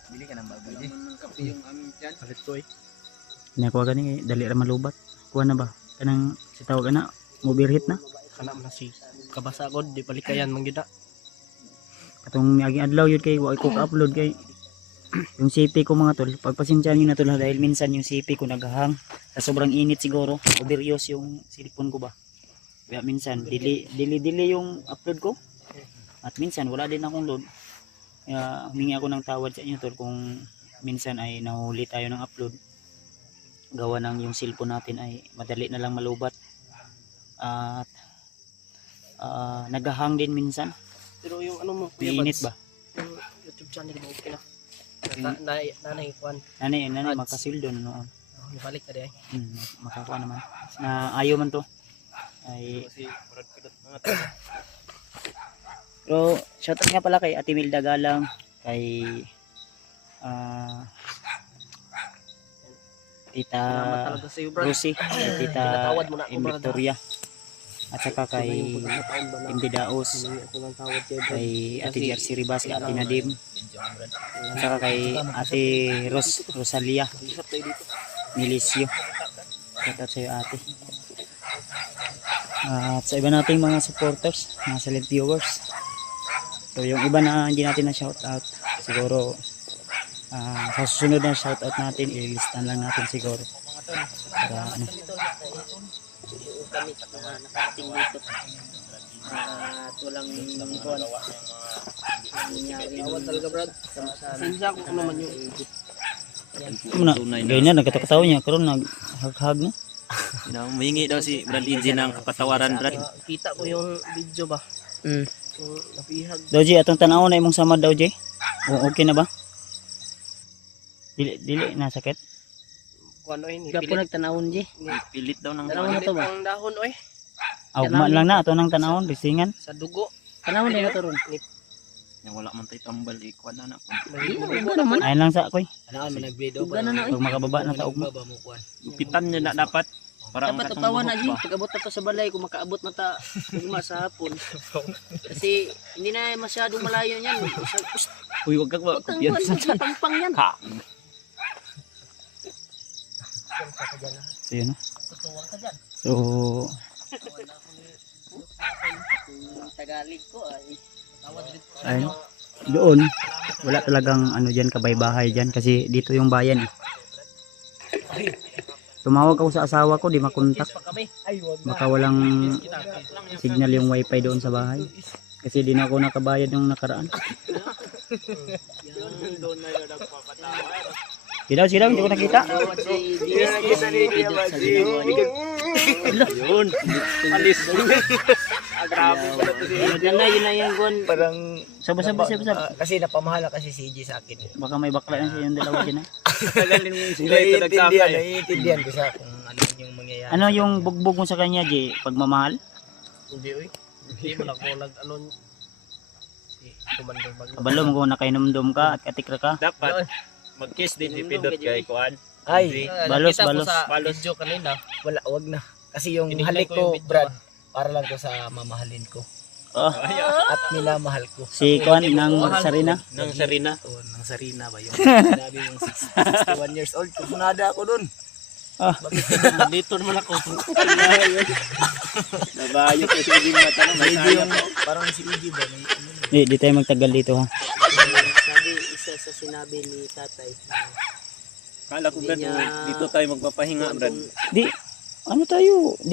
Bili ka ng bago. Salamat ng kape yung aming tiyan. Palit ko eh. Nakuha gani dali ra malubat. Kuha na ba? Kanang si tawag na mobile hit na. Kana man si kabasagod di palikayan manggida. Katong miaging adlaw yun kay wa ko ka-upload kay yung CP ko mga tol. Pagpasensyahan niyo na tol ha, dahil minsan yung CP ko naghahang sa sobrang init siguro. Overuse yung cellphone ko ba. Kaya minsan dili yung upload ko. At minsan wala din akong load. Kaya humingi ako ng tawad sa inyo tol kung minsan ay nahuli tayo ng upload. Gawa ng yung cellphone natin ay madali na lang malubat. At naghahang din minsan. Pero yung ano mo May init ba? Yung YouTube channel mo okay na. Nanay kuan. Nanay makasildo na noon. Ibalik na di ay. Makakuha naman. Na ayaw man to. Ay, Kasi Brad Pidot mga tol. pero shoutout nga pala kay Ate Milda Galang, kay Tita Salamat talaga sa iyo, Brad. Rosie, kay Tita Pinatawad mo na ako, M. Brad. Victoria, at saka kay Pagkakataon ba na Hindi Daos, humingi ako ng tawad sa'yo, Brad. kay Ate Kasi- Jersey Ribas, kay Ate Nadim, at saka kay Ate Rosalia Mag-isap tayo dito. Milicio. Shoutout sa'yo, ate. At sa iba nating mga supporters, mga silent viewers. So yung iba na hindi natin na shoutout, siguro sa susunod na shoutout natin, ililistan lang natin siguro. Para ano. Kami sa mga nakarating dito. At walang kuwan. Nangyari. Tawad talaga, Brad. Pasensya ko kung naman yung Muna, ganyan, nagkatakatawa niya, karon naghag-hag na. Humingi daw si Brad Inzi ng kapatawaran, Brad. kita ko yung video ba? Mm. Yung napihag. Daw, G, atong tanaw na imong samad daw, G. O, okay na ba? Dili na sakit. Kung ano yun, gapo nagtanawon, G. Pilit daw ng Tanawon na to ba? Ang dahon, oy. Ugma lang na, ato nang tanawon, bisingan. Sa dugo. Tanawon na ito ron. Yung wala man tayo tambal, ikuha na na. Dugo naman. Ayun lang sa akoy. Ano man nag-breed Dugo na na, oy. Pag makababa na sa ugma. Gupitan niya na dapat. Para ang Dapat katong utawan na, G. buhok ba. Pag-abot na to sa balay, kung makaabot na ta ugma sa hapon. Kasi hindi na masyadong malayo yan. Uy, wag kang Huwag kang kumpiyansa. pangpang yan. Ka. So, yun, no? Tutuwang ka dyan. So, Tagalog ko ay ayun. Doon, wala talagang ano dyan, kabay-bahay dyan. Kasi dito yung bayan, eh. Tumawag ako sa asawa ko, di makontak. Baka walang signal yung wifi doon sa bahay. Kasi di na ako nakabayad nung nakaraan. Sidaw, hindi ko nakita. Yun. Alis. Grabe pala to si Maganda yun na yung gun. Parang Saba. kasi napamahala kasi si EJ sa akin. Baka may bakla na siya yung dalawa dyan, ha? Tagalin mo sila ito nagsakay. Naiintindihan ko sa kung ano yung mangyayari. Ano yung bugbog mo sa kanya, G? Pagmamahal? Hindi, oy. Hindi mo lang ko ano. Si Commander Bagno. Kabalo mo kung nakainomdom ka at katikra ka. Dapat mag-kiss din si Pidot kay Kuan. Ay, Balos. Sa video kanina. wala, wag na. Kasi yung Tinignan halik ko yung ko, video Brad, para lang to sa mamahalin ko. Oh, At minamahal ko. si Kuan ng Sarina. Nang Sarina. Oo, ng Sarina ba yung sinabi yung 61 years old. Kumunada ako dun. Dito naman ako. Nabayo ko si Ibig na tanong. May Hindi yung, parang si EJ ba? May, ano, Di tayo magtagal dito, ha? Sabi isa sa sinabi ni tatay. Kala ko Brad, dito tayo magpapahinga, Brad. Di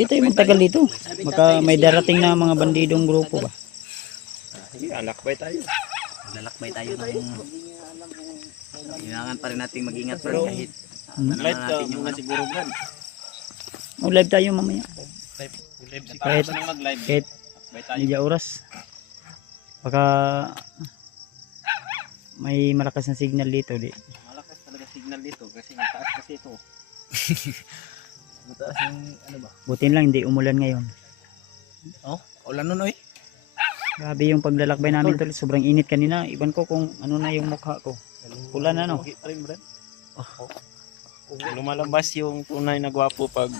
tayo magtagal dito. Baka may darating na mga bandidong grupo ba? Sige, alakbay tayo. lalakbay tayo ng... Kailangan pa rin natin mag-ingat pa rin kahit Live ka muna siguro, Brad. Mag-live tayo mamaya. Live si Kahit- Kuan mag-live. Kahit Bay tayo. media oras. Baka may malakas na signal dito. Di. Malakas talaga signal dito kasi mataas kasi ito. mataas yung ano ba? Butin lang hindi umulan ngayon. Ulan nun oy. Grabe yung paglalakbay namin tol. Sobrang init kanina. Iban ko kung ano na yung mukha ko. Pula na, no? Okay pa rin, Brad. Lumalabas yung tunay na gwapo pag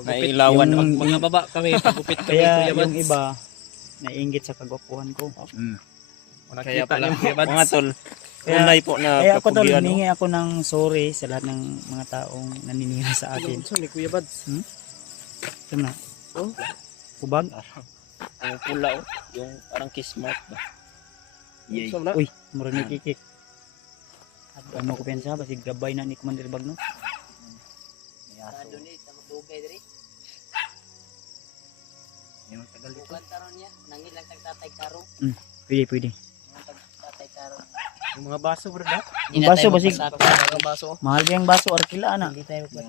nailawan. Yung- Mga baba kami, pagupit kami. Kaya Kuya yung Mads. iba naiinggit sa kagwapuhan ko. Kaya pala mga tol. Kaya- Tunay po na Kaya ako tol, kapugian, no? humingi ako ng sorry sa lahat ng mga taong naninira sa akin. Ano ni Kuya Mads? Ito na. Kubag. Ang pula, oh. Yung parang kiss mark ba? Yay. So, na. Uy, mura ni kikik. Ano mo ko pensa, basig gabay na ni Commander Bagno. Yung tagal dito. Pwede. Yung mga baso, Brad. Yung baso, basig, Ang baso. mahal ba yung baso, arkila na.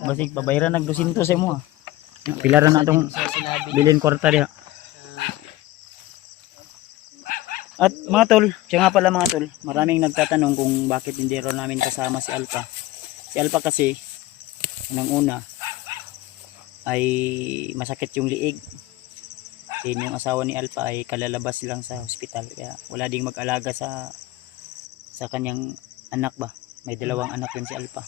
Basig, pabayran nag 200 sa mo, ha. Pilaran na itong bilin kwarta diha. At mga tol, siya nga pala mga tol, maraming nagtatanong kung bakit hindi raw namin kasama si Alpha. Si Alpha kasi, unang-una, ay masakit yung liig. Then yung asawa ni Alpha ay kalalabas lang sa hospital. Kaya wala ding mag-alaga sa kanyang anak ba. May dalawang anak yun si Alpha.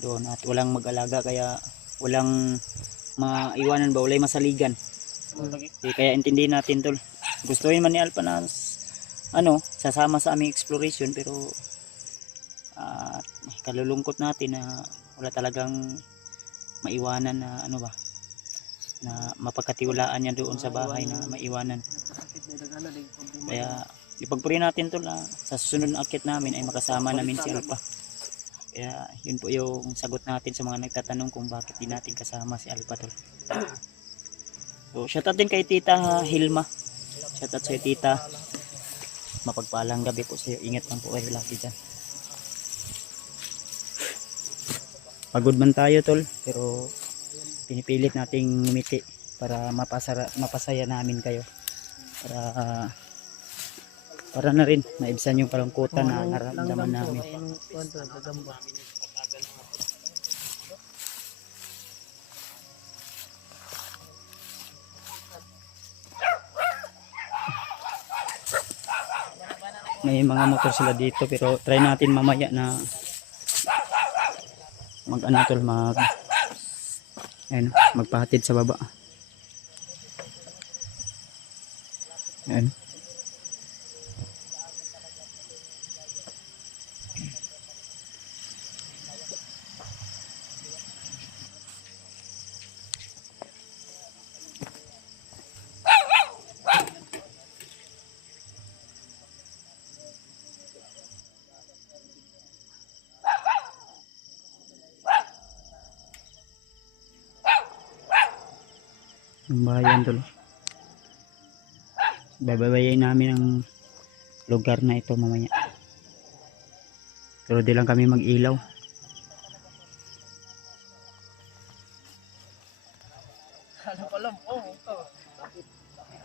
doon at walang mag-alaga kaya walang maiwanan ba, walay masaligan. Kaya intindihin natin tol. Gustuhin man ni Alpha na sasama sa aming exploration pero kalulungkot natin na wala talagang maiwanan na na mapagkatiwalaan niya doon sa bahay na maiwanan. Kaya ipagpuri natin tol na sa susunod na akyat namin ay makasama namin si Alpha. Kaya yun po yung sagot natin sa mga nagtatanong kung bakit di natin kasama si Alpha tol. So shoutout din kay Tita Hilma. Shoutout sa Tita. Mapagpalang gabi po sa iyo. Ingat lang po kayo lagi dyan. Pagod man tayo tol, pero pinipilit nating ngumiti para mapasaya namin kayo. Para na rin maibsan yung kalungkutan na nararamdaman namin. May mga motor sila dito pero try natin mamaya na magpahatid sa baba. Ayan. Yung bayan tol. Babayayin namin ang lugar na ito mamaya. Pero di lang kami mag-ilaw.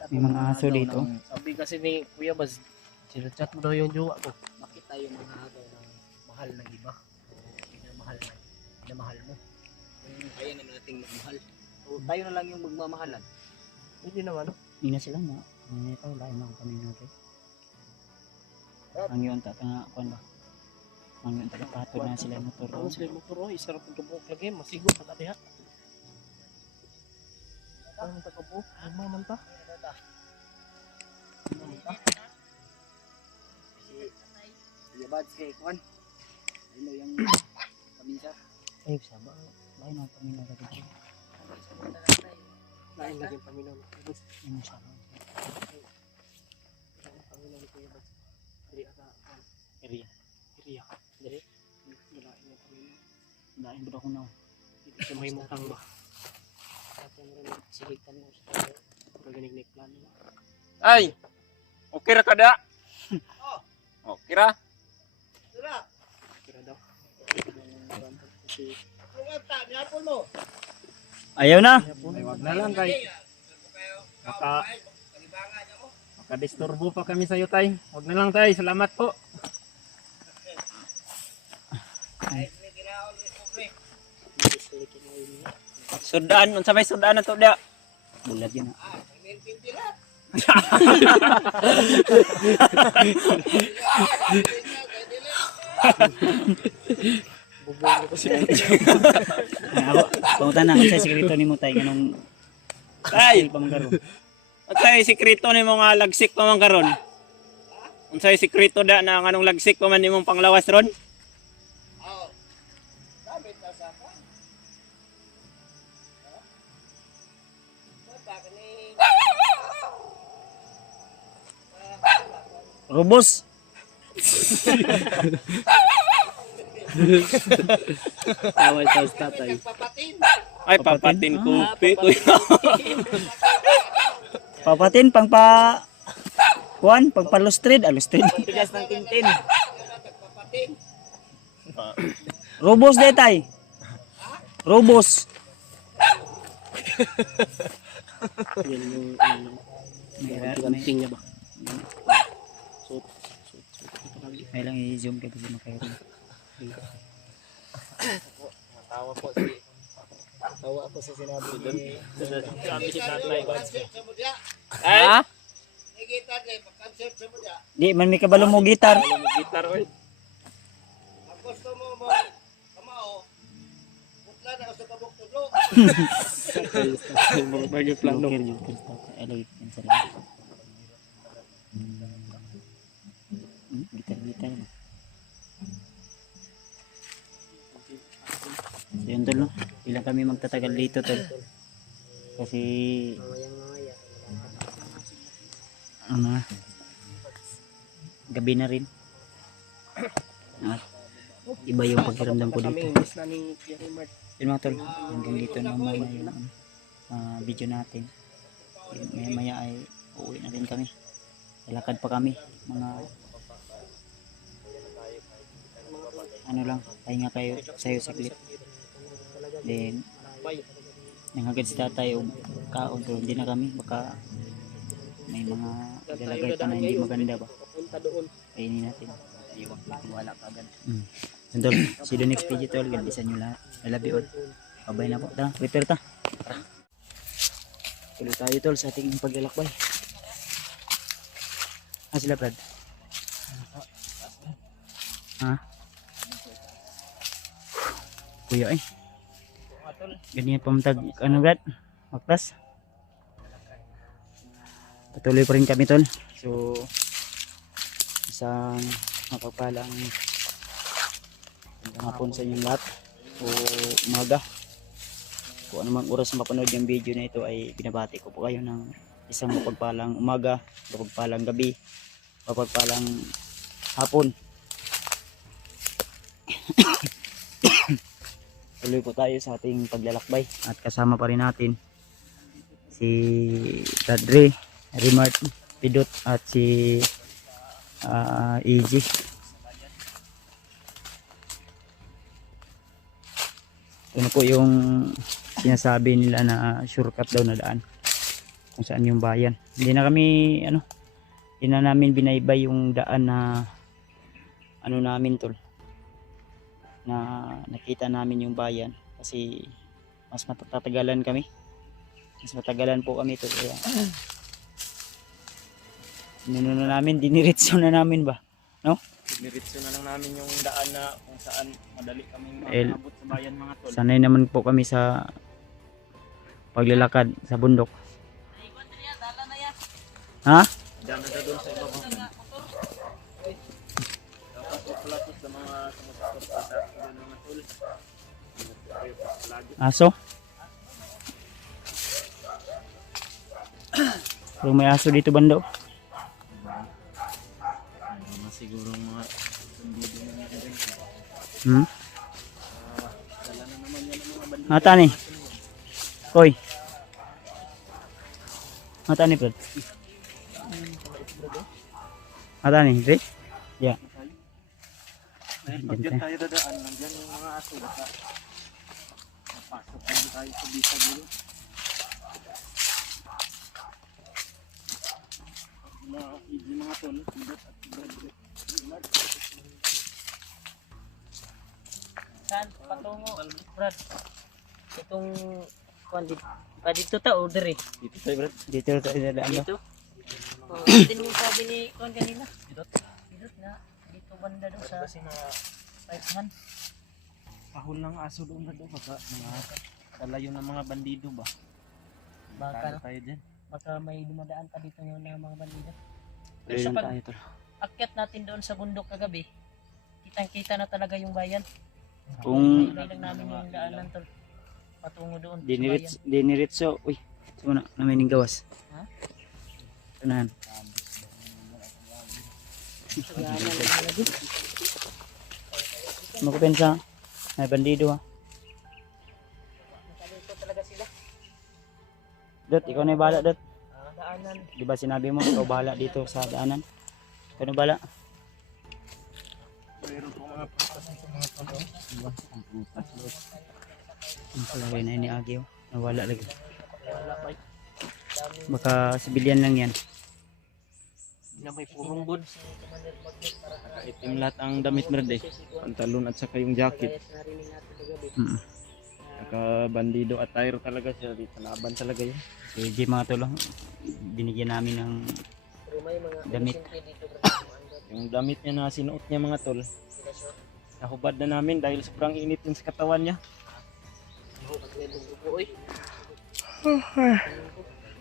May mga aso dito. Sabi kasi ni Kuya Baz, sinachat mo daw yung jowa ko. Bakit tayo manghagaw ng mahal ng iba? Minamahal mo. Kaya naman nating magmahal. O tayo na lang yung magmamahalan. Hindi naman. Hindi na sila mo. Hindi ito. Lain lang kami natin. Ang yun tatanga ako ba? Ang yun tagapato na sila yung motor. Ang sila yung motor. Isarap yung kabuok lagi. Masigot na tatiha. Ang tagabuok. Ang mamanta. Kuya Bads kay Kwan. Ano yung pamisa? Ay, saba. Lain lang kami natin. Lain lagi yung Panginoon. Ano siya? Panginoon Kuya Baz. Dari ata. Area. Dari. Dalain mo Panginoon. Lain ba ako na? Dito sa may mutang ba? Tapos mo rin sigitan mo sa paganig plano. Ay! Okay ra kada? Okay ra? Kira daw. Ayaw na. Ay, wag na lang kay. Makadisturbo pa kami sa iyo tay. Wag na lang tay. Salamat po. Sudan, unsa may sudan na to dia? Bulat yun. Bubong ko siya. Ako, pangutan na. Kasi sekreto ni mo tayo. Ganong Tay, pamangkaroon. unsay sikreto nimo nga lagsik pa man karon? Unsay sikreto da na nganong lagsik pa man nimong panglawas ron? Rubos. Tawal sa tatay. Ay, papatin kupi. Papatin pang kuan pang palustrid. Alustrid. Tigas ng tintin. Rubos detay. Rubos. Yan yung tinting niya ba? May lang i-zoom ka kasi makairo. Tawa ako sa sinabi ni Sabi si tatay. Ay, Di man may kabalo mo gitar. gitar oy. Bagay plano. Joker, Joker. Alay, cancel lang. Gitar-gitar. So yun tol, no? Ilang kami magtatagal dito tol. Kasi ano, gabi na rin. At iba yung pakiramdam ko dito. Kami miss na ni Jerry Mart. Yun mga tol, hanggang dito na muna yung video natin. Maya maya ay uuwi na rin kami. Lalakad pa kami. Mga ano lang, pahinga kayo sa'yo saglit. Then nangagad si tatay o kaon pero hindi na kami. Baka may mga ilalagay pa na hindi maganda ba. Papunta doon. Kainin natin. Wala ka agad. Tol, see you next video tol. God bless nyo lahat. I love you all. Bye na po. Tara, prepare ta. Tara. Tuloy tayo tol sa ating paglalakbay. Sila Brad? Ha? Kuya eh. Ganyan pamatag. Ano Brad? Maktas? Patuloy pa rin kami tol. So, isang mapagpalang hanggang hapon sa inyong lahat o umaga. Kung anumang oras mapanood yung video na ito ay binabati ko po kayo ng isang mapagpalang umaga, mapagpalang gabi, mapagpalang hapon. Tuloy po tayo sa ating paglalakbay at kasama pa rin natin si Tadre, Rimart, Pidot at si EG. Ito na po yung sinasabi nila na shortcut daw na daan kung saan yung bayan. Hindi na kami hindi na namin binaybay yung daan na namin tol, na nakita namin yung bayan kasi mas matatagalan po kami tol, kaya na namin, diniritso na namin ba, no? Diretso na lang namin yung daan na kung saan madali kaming makabot sa bayan mga tol. Sanay naman po kami sa paglalakad sa bundok. Ha? Diyan na doon sa ibaba. Tapos sa mga sumusuport sa mga tol. Aso? Pero may aso dito bando. Siguro mga bandido na natin din. Dala na naman yan ang mga bandido. Mata ni. Koy. Mata ni Brad. Mata ni, Dre? Yeah. Dahil pag dyan tayo dadaan, nandyan yung mga aso. Baka mapasok na tayo sa bisag dito. Mga tol, Pidot at Brad. Saan patungo, Brad? Itong pa dito ta order eh. Dito tayo Brad. Dito tayo dadaan. Dito. Oh, din mo sabi ni Kuan kanina. Pidot na dito banda doon sa Kasi mga Paihan. pahol ng aso doon na doon. Baka mga dalayo ng mga bandido ba? Baka Tayo dyan. baka may dumadaan pa dito yung mga bandido. Pero Ayun sa pag tayo tol. akyat natin doon sa bundok kagabi, kitang-kita na talaga yung bayan. Kung Ibay lang namin yung daanan tol. Patungo doon sa bayan. diniritso, uy, ito na, namining gawas. Ha? Ito na yan. Yaman lang lagi. Makupensa, may bandido ha. Dito talaga sila. Dot, ikaw na yung bahala Dot. Daanan. Di ba sinabi mo, ikaw bahala dito sa daanan? Ikaw na bahala. Mayroon po mga prutas sa mga tol. Ang prutas. Ang palaway na ini Agyo. Nawala lagi. Wala pa. Baka sibilyan lang yan. Na may purong bod. Nakaitim lahat ang damit Brad eh. Pantalon at saka yung jacket. Narinig natin kagabi. Saka bandido at tire talaga siya. Dito laban talaga yun. Si G mga tolo, binigyan namin ng Pero may mga Damit. simple dito bro. Yung damit niya na sinuot niya mga tol. Nahubad na namin dahil sobrang init yun sa katawan niya. Uy.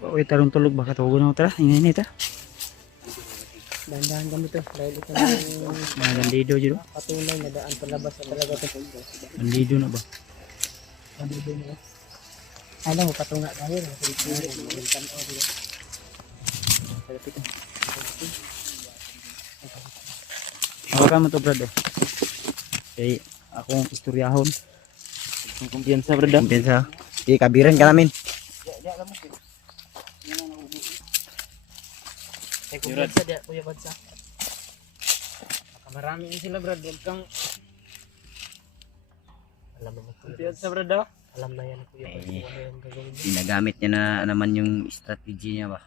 Uy, tarong tulog baka tugon ako tara. Ini ta. Dahan-dahan kami to. Dahil ito na yung Mga bandido jud. patunay na daan palabas na talaga to. Bandido na ba? Alam mo, patunga tayo. Hawakan mo to brad. Okay, akong istoryahon. Kumpiyansa brad. Kumpiyansa. Di kabiran ka namin. Ay, kung bansa, di kuya bansa. Marami sila brad. Huwag kang... Alam mo, Kumpiyansa brad. alam na yan kuya bansa. Ano yung gagawin mo? Ginagamit niya na naman yung strategy niya ba?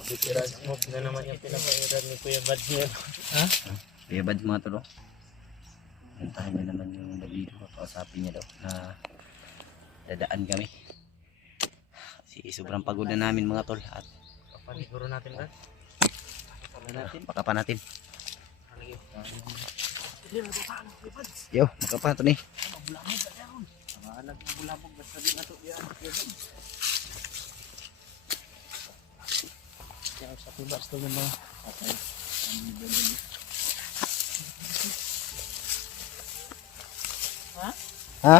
Bitiran smoke na naman yung pinapairan ni Kuya Bad niya. Ha? Kuya Bad mga tolo. Antahin niya naman yung bandido. Kausapin niya daw na dadaan kami. Kasi sobrang pagod na namin mga tol. At Paniguro natin ba? baka pa natin. Yo, baka pa ito ni. Sa tibas to yung mga Ha?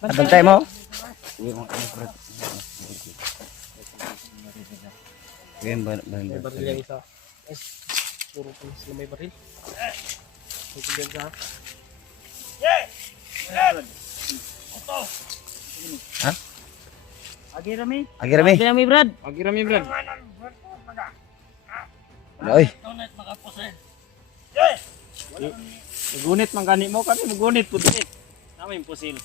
Bantay mo? Game ba may baril yung isa. Puro po sila may baril. May kumpiyansa. Ha? Agi rami. Agi rami. Kami Brad. Agirami brad. Oy. Magunit man gani mo kami magunit pud ni. Namin pusil.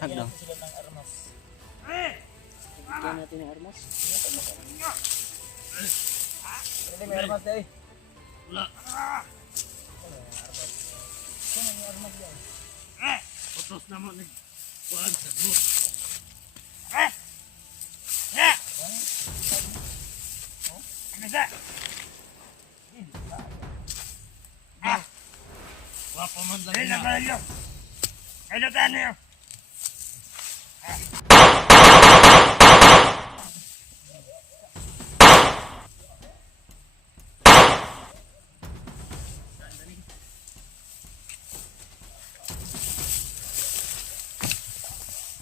Hagdo. Bigyan natin ng armas.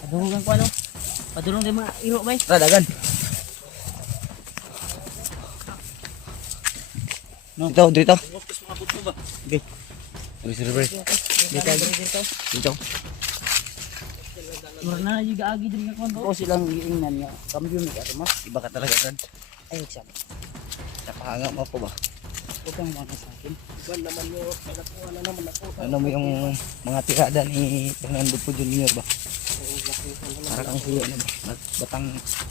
Padulungan ko ano? Padulong din mga iro ba? Radagan. No. Dito. Okay. Reservoir. Dito. Murna na juga agi din ako. O silang giingnan nga. Kambyo ni armas. Iba ka talaga, Brad. Ay, siya. Napahanga mo po ba? Huwag kang mga sa akin. Ban naman mo, nalakuha na naman ako. Ano mo yung mga tirada ni Fernando Po Jr. ba? Para kang siya na ba?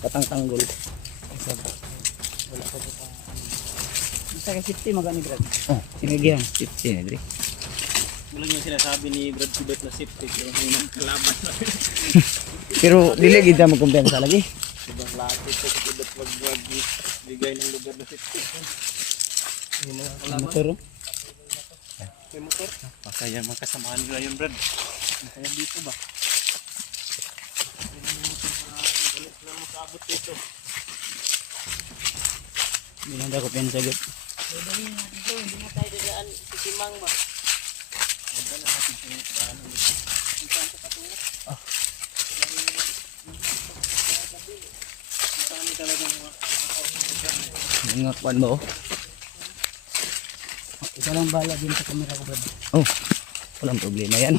Batang tanggol. Wala ko pa. Basta kay safety magani brad. Oh, sinigyan. Sini, Dre. Wala yung sinasabi ni Brad Tibet na safety pero ang kalaban na. Pero dili gid ta magkumpiyansa lagi. Ibang lapit ko sa Tibet wag bigay ng lugar na safety. Yung mga Ang kalaban. motor. May motor. Masaya magkasamaan nila yun Brad. Masaya dito ba? Balik na mo sa abot dito. Hindi lang ako pensa gud. Dali na dito, hindi na tayo dadaan sa Timang ba? Mga kwan mo. Ikaw lang bahala din sa camera ko brad. Oh. Walang problema yan.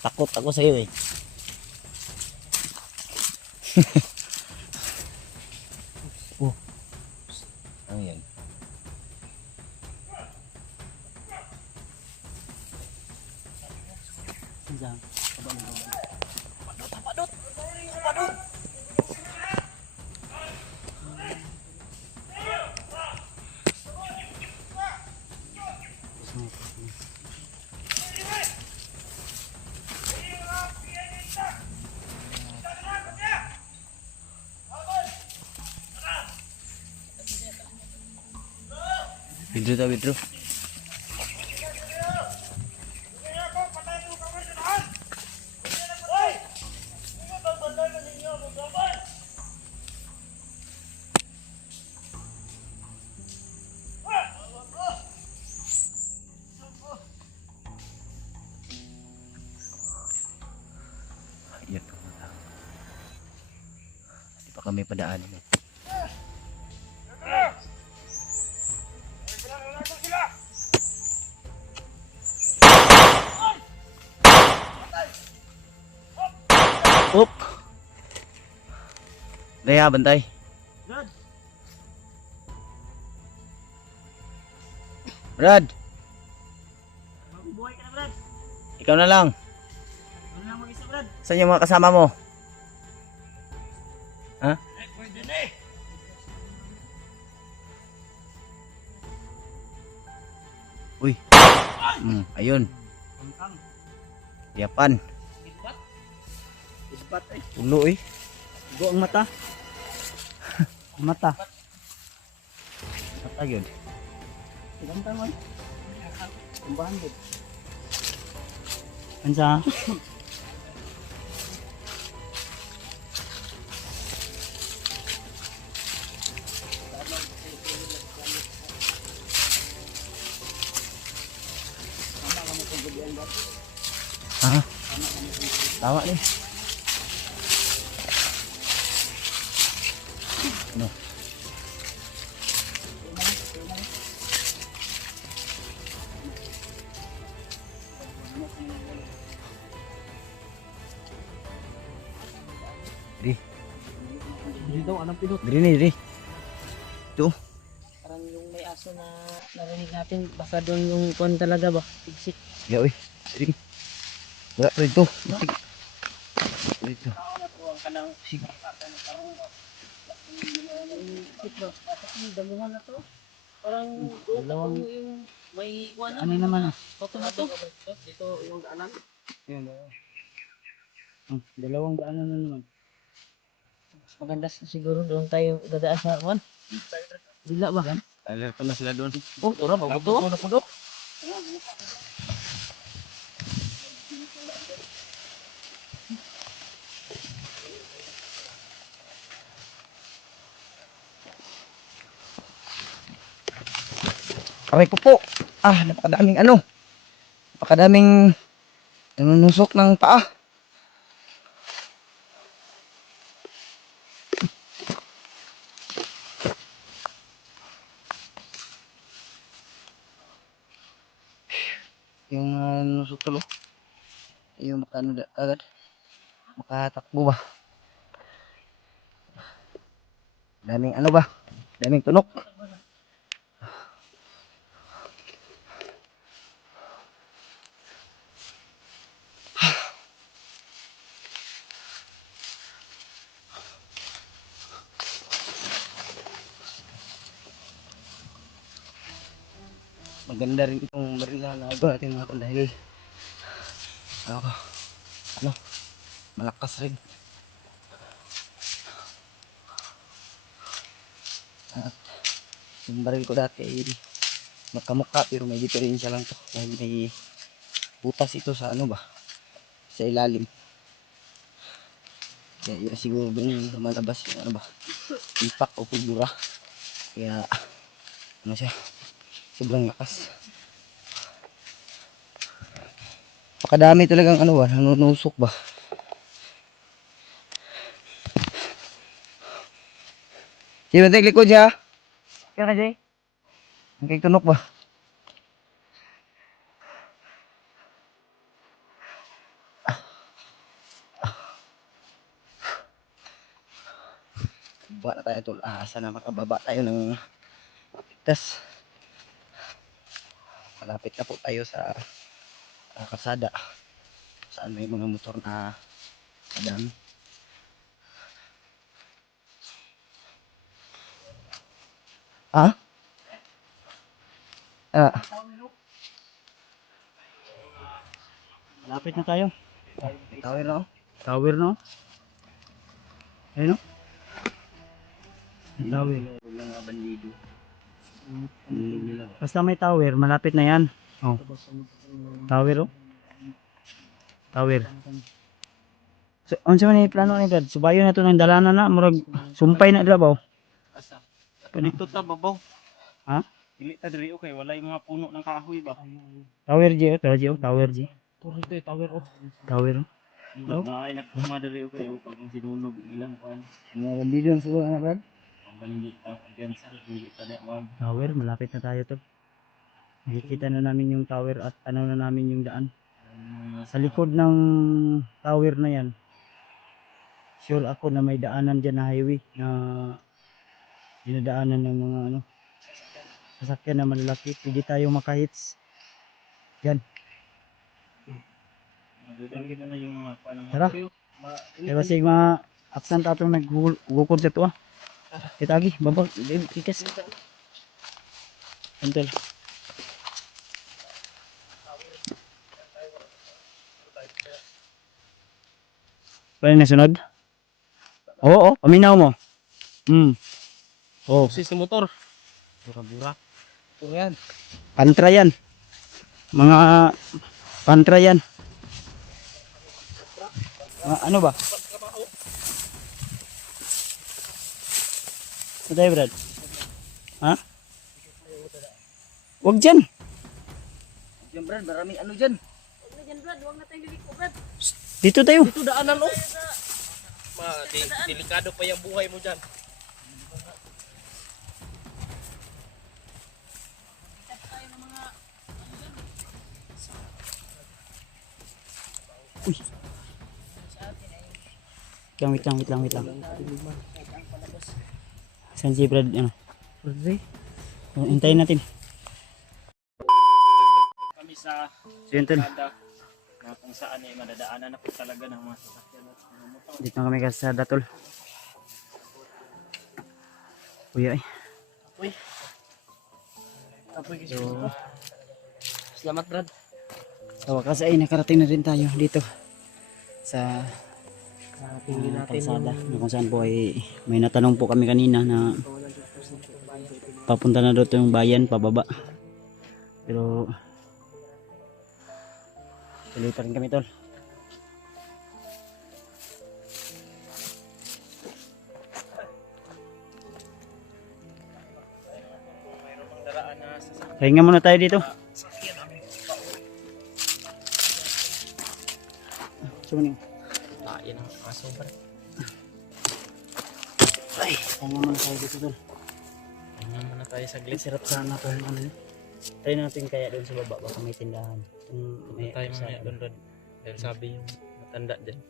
Takot ako sa iyo eh. Oh. Ano yan? Diyan. Withdraw ta, withdraw. Ayan. Di pa kami padaanin eh. Up. Daya, bantay. Brad, Brad, mabubuhay ka na Brad. ikaw na lang. Ano lang mag-isa Brad? Saan yung mga kasama mo? Ha? Pwede na eh. Uy. Ayun. Kangkang. Yapan. Isbat eh. Ulo eh. Go ang mata. Ang mata. Mata yun. Kangkang mo. Kumbahan din. Ansa? Ha? Tama nih. Ano? Diri. Dito daw, anong pinot? Diri nih, diri. Tuh. Parang yung may aso na narinig natin, baka doon yung kon talaga ba? Pigsik. Ya, uy. Diri. Wala pa ito. Dito. Natuwang ka ng Sige. pigsik ba? Ang damuhan na to. Parang dalawang yung may iwan na. Ano naman ah? Toto na to. Dito yung daanan. Yan. Dalawang daanan na naman. Mas maganda siguro doon tayo dadaan sa kon. Dila ba? Alam pa na sila doon. Oh, tura ba? Buto? Puno. Aray ko po. Napakadaming ano. Napakadaming nanunusok ng paa. Yung nanunusok tulo. Yung makano agad. Makatakbo ba? Daming ano ba? Daming tunok. Maganda rin itong marila na iba natin mga tol dahil ano, malakas rin. At yung baril ko dati ay magkamukha pero may diferensya lang to dahil may butas ito sa ano ba, sa ilalim. Kaya yun siguro doon yung lumalabas yung ano ba, impact o pulbura. Kaya ano siya, sobrang lakas. Pakadami talagang ano ba, nanunusok ba. Sige, bantay likod siya. Kaya ka, Jay? Ang kay tunok ba? Baba na tayo tol. Sana makababa tayo ng ligtas. Malapit na po tayo sa kalsada. Saan may mga motor na madami. Ah? Malapit na tayo. Tower no? Tower no? Ayun no? Tower. Mga bandido. Basta may tower, malapit na yan. Oh. Tower oh. Tower. So, unsa man ni plano ni Brad? Subayo na to ng dalanan na, murag sumpay na dila ba? Asa? Dito ta babaw. Ha? Dili ta diri okay, wala yung mga puno ng kahoy ba? Tower G, tower G. Puro ito tower off. Tower oh. Oh. Ay nakuma diri okay, pag sinunog ilang kuan. Mga bandidon sulo na Brad. Ang balingit ang against dili ta na mo. Tower, malapit na tayo to. Nakikita na namin yung tower at ano na namin yung daan. Sa likod ng tower na yan, sure ako na may daanan dyan na highway na dinadaanan ng mga ano, sasakyan na malalaki. Pwede tayo makahits. Yan. Dito na yung mga kuan ng Tara. Kaya sige mga absent atong naggukod sa to ah. Kitagi, babag, kikas. Antol. Paano na sunod? Oo, paminaw mo. Oh, sa motor. Bura-bura. Ito yan. pantra yan. Mga pantra yan. Ano ba? Ano tayo, Brad? Ha? Huwag dyan. Diyan Brad, maraming ano dyan. Huwag na dyan Brad, huwag na tayong liliko Brad. Dito tayo. Ito daanan oh. Delikado pa yung buhay mo dyan. Wait lang. Saan si Brad? Ano? Hintayin natin. Kami sa So yun tol. kada na kung saan ay madadaanan na po talaga ng mga sasakyan at mga motor. Dito na kami kasada tol. Kuya ay. So, Salamat Brad. sa wakas ay nakarating na rin tayo dito sa Tingin natin kalsada na kung saan po ay may natanong po kami kanina na papunta na doon yung bayan pababa, pero tuloy pa rin kami tol. Pahinga muna tayo dito. Sumuni. Yan ang aso pa. Ay, pahinga muna tayo dito tol. Tingnan muna tayo saglit. Sarap sana to ano. Try natin kaya doon sa baba baka may tindahan. May tayo mamaya doon doon. Dahil sabi yung matanda dyan.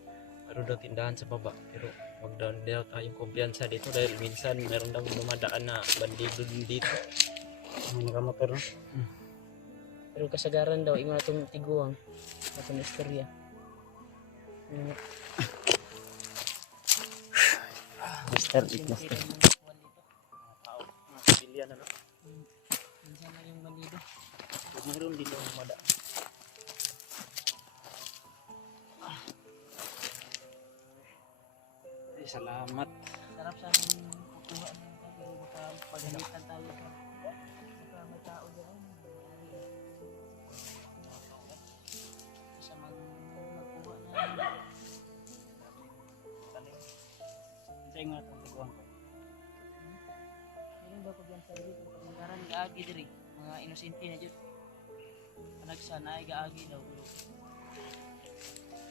Meron daw tindahan sa baba. Pero wag daw tayong kumpiyansa dito dahil minsan meron daw dumadaan na bandido din dito. May nakamotor no? Pero kasagaran daw, ingon itong tiguang. Itong istorya. Master, master. Mga sibilyan na no. Minsan lang yung bandido. Meron din yung dumadaan. Ay, salamat. Sarap sa amin kukuha ng pero baka pagalitan tayo sa baka may tao dyan. Sa magkuha na Hintay nga itong tiguan ko. meron daw pag yan sa dito kasagaran gaagi diri mga inosente na dyan. Panagsa na ay gaagi daw pero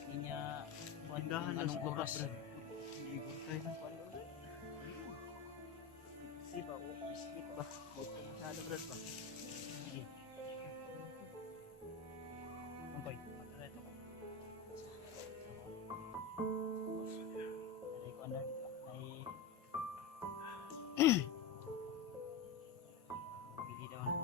hindi niya buwan Tindahan kung na anong sa baba, oras. Brad. Ibig tayo ng kuwan doon. Sipa o biscuit ba? Bukod masyado Brad ba? Sige. Ampay, matry ito ko. Ay ko na ay bili daw na.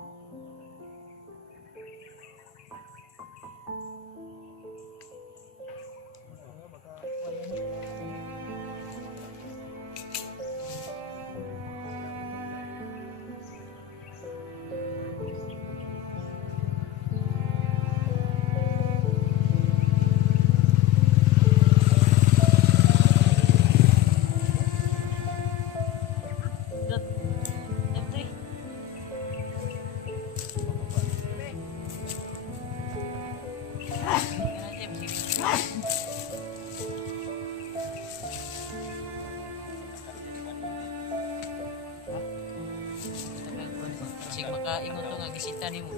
makaingon to nga gisita nimo.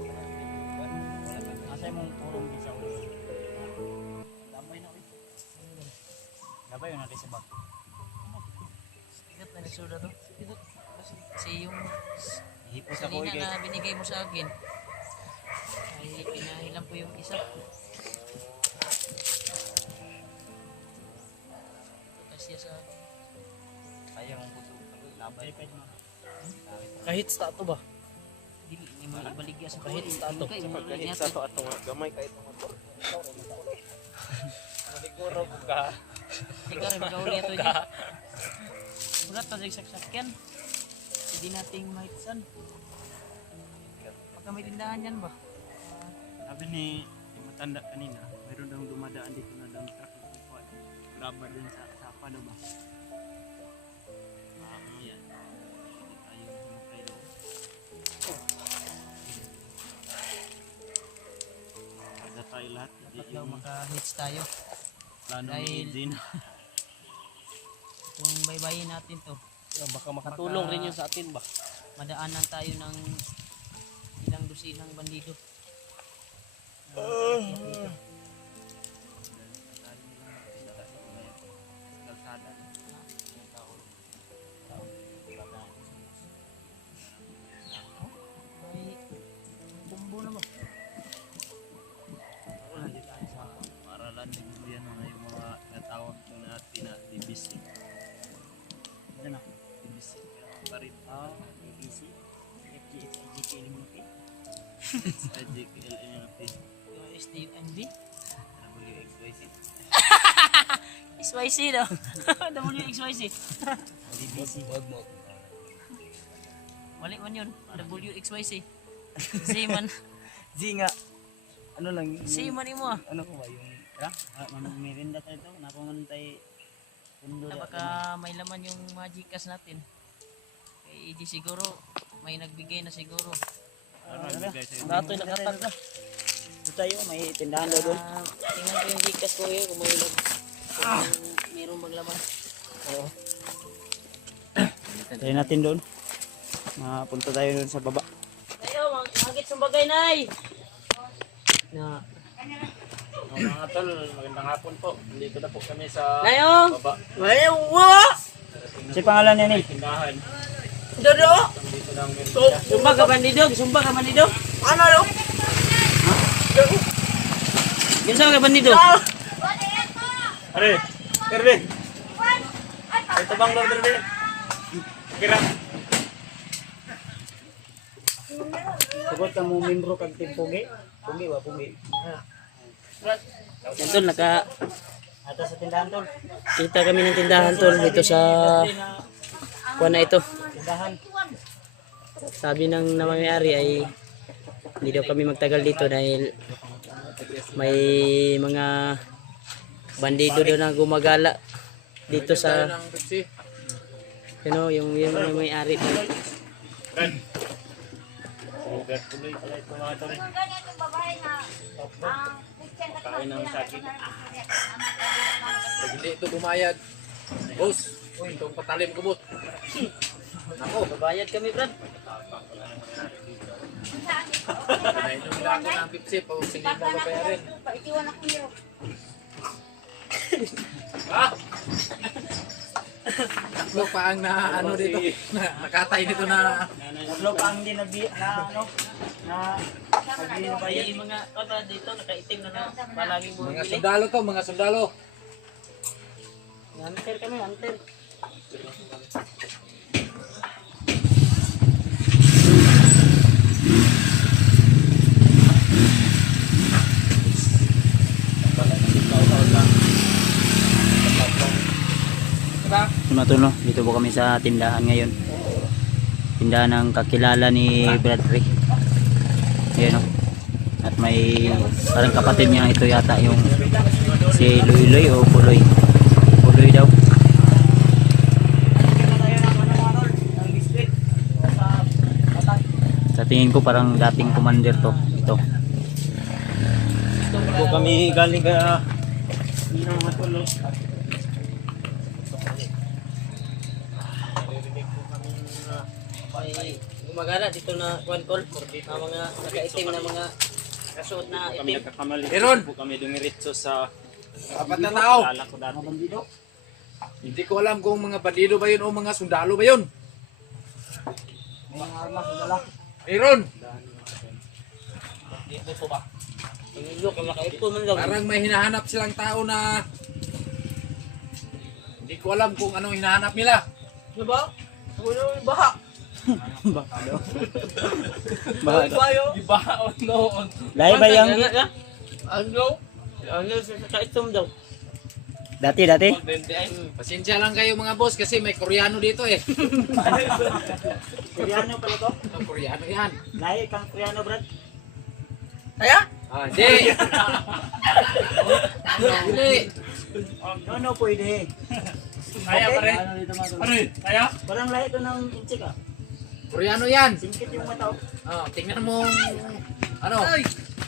Asay mong purong din sa ulo. Labay na ulit. Labay yun natin sa bag. Ikat na nagsuda to. Kasi yung Hipos ako salina kay. na binigay mo sa akin ay pinahilan po yung isa. Ito kasi sa Kaya mong puso. Labay pa yun. Kahit sa ato ba? dili ni mo ibaligya sa Kahit sa ato. kahit sa ato. ato gamay kahit mo to. Maliguro ko ka. Ikaw rin magkauli ito dyan. Bulat pa sa saksakyan. Hindi nating mahitsan. Pagka may tindahan yan ba? Sabi ni yung matanda kanina, mayroon daw dumadaan dito na dump truck. Grabber din sa sapa daw ba? Yan. Hindi tayo sumakay daw. Kada tayo lahat. Dapat daw maka-hits tayo. Plano Dahil- ni Edin. Kung baybayin natin to, Baka makatulong rin yun sa atin ba? madaanan tayo ng ilang dusinang bandido. May bumbo na ba? Paralan din mo yan mga yung mga natawag na DBC. Ano na? DBC. Parit. ABC. FGH, IGK, Limuti. SIGKLNLP. Yung SDMB? WXYZ. XYZ daw. WXYZ. BBC. Wag mo. Mali man yun. WXYZ. Z-man. Z nga. Ano lang? Z-man mo ah. Ano ko ba yung... Merinda tayo ito. Napaman tayo. Pundo Na baka may laman yung Magikas natin. Kay EG siguro. May nagbigay na siguro. Dato'y nakatag na. Ito tayo. May tindahan daw doon. Tingnan ko yung Gcash ko yun kung may mayroong maglaman. Tayo natin doon. Mapunta tayo doon sa baba. Tayo, magit sumbagay nay! Na, Mga tol, magandang hapon po. Nandito na po kami sa Nayo! baba. Si pangalan niya ni? Tindahan. Dodo! Dito lang meron. Sumba ka bandidog! Sumba ka bandidog! Ano lo? Ginsa ka bandidog? Are, Terbe. Ito bang lord Terbe? Kira. Sugot ka mo membro kag Team Pugi. Pugi ba? Pugi. Yan tol, naka Ata sa tindahan tol. kita kami ng tindahan tol dito sa kuha na ito. Tindahan. Sabi ng namayari ay hindi daw kami magtagal dito dahil may mga bandido daw na gumagala dito sa yung may-ari. Sugar tuloy pala ito mga tol. Kain ng saging. Pag hindi ito bumayag, boss, itong patalim ko, boss. Nako, Bayad kami, Brad. nainom nila ako ng Pepsi, pag hindi mo babayarin. Ha? Tatlo pa ang na, ano dito, nakatay dito na, Tatlo pa ang hindi na ano na Ay, mga dito nakaitim na palaging mga bumibili. sundalo to, mga sundalo. Hunter kami, hunter. Matulo, dito po kami sa tindahan ngayon. Tindahan ng kakilala ni Bradley. Ayan o. At may parang kapatid niya ito yata yung si Luiloy o Puloy. Puloy daw. Sa tingin ko parang dating commander to. Ito. Po kami galing ka ng matulo. Naririnig po kami na gumagala dito na kwan-kol. Na mga nakaitim na mga kasuot na Kami itim. nagkakamali. Meron. Po kami dumiritso sa Apat na tao. lala ko dati. Hindi ko alam kung mga bandido ba yun o mga sundalo ba yun. Meron. Dito po ba? Tingin ko nakaitim man daw. Parang may hinahanap silang tao na hindi ko alam kung anong hinahanap nila. Ano ba? Ano yung baha? Baha. Baha on no on. Lahi ba yung Ano? Ano sa kaitim daw? dati? Pasensya lang kayo mga boss kasi may Koreano dito eh. Koreano pala to? Ang Koreano yan. Lahi kang Koreano, Brad? Kaya? Hindi. Hindi. No, pwede. Kaya pa rin. Ano kaya? Parang lahi to ng inchik ah. Koreano yan. Singkit yung mata. Tingnan mo. Ano?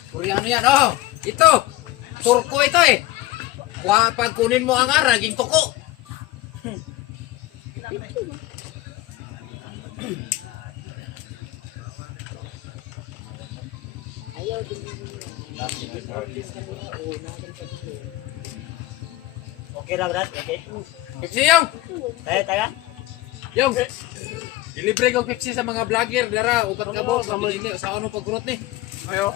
Koreano yan. Oh, ito. Turko ito eh. Pag kunin mo ang ara, naging tuko. Okay ra, Brad? Okay. Pepsi yung. Tayo. Yung. Dilibre ko Pepsi sa mga vlogger. Dara, upat ka bo. Sa ano pagkurot ni? Ayo.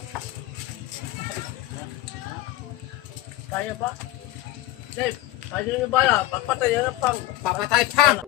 Kaya ba? Dave, kaya nyo ba? Papatay na pang. Papatay pang.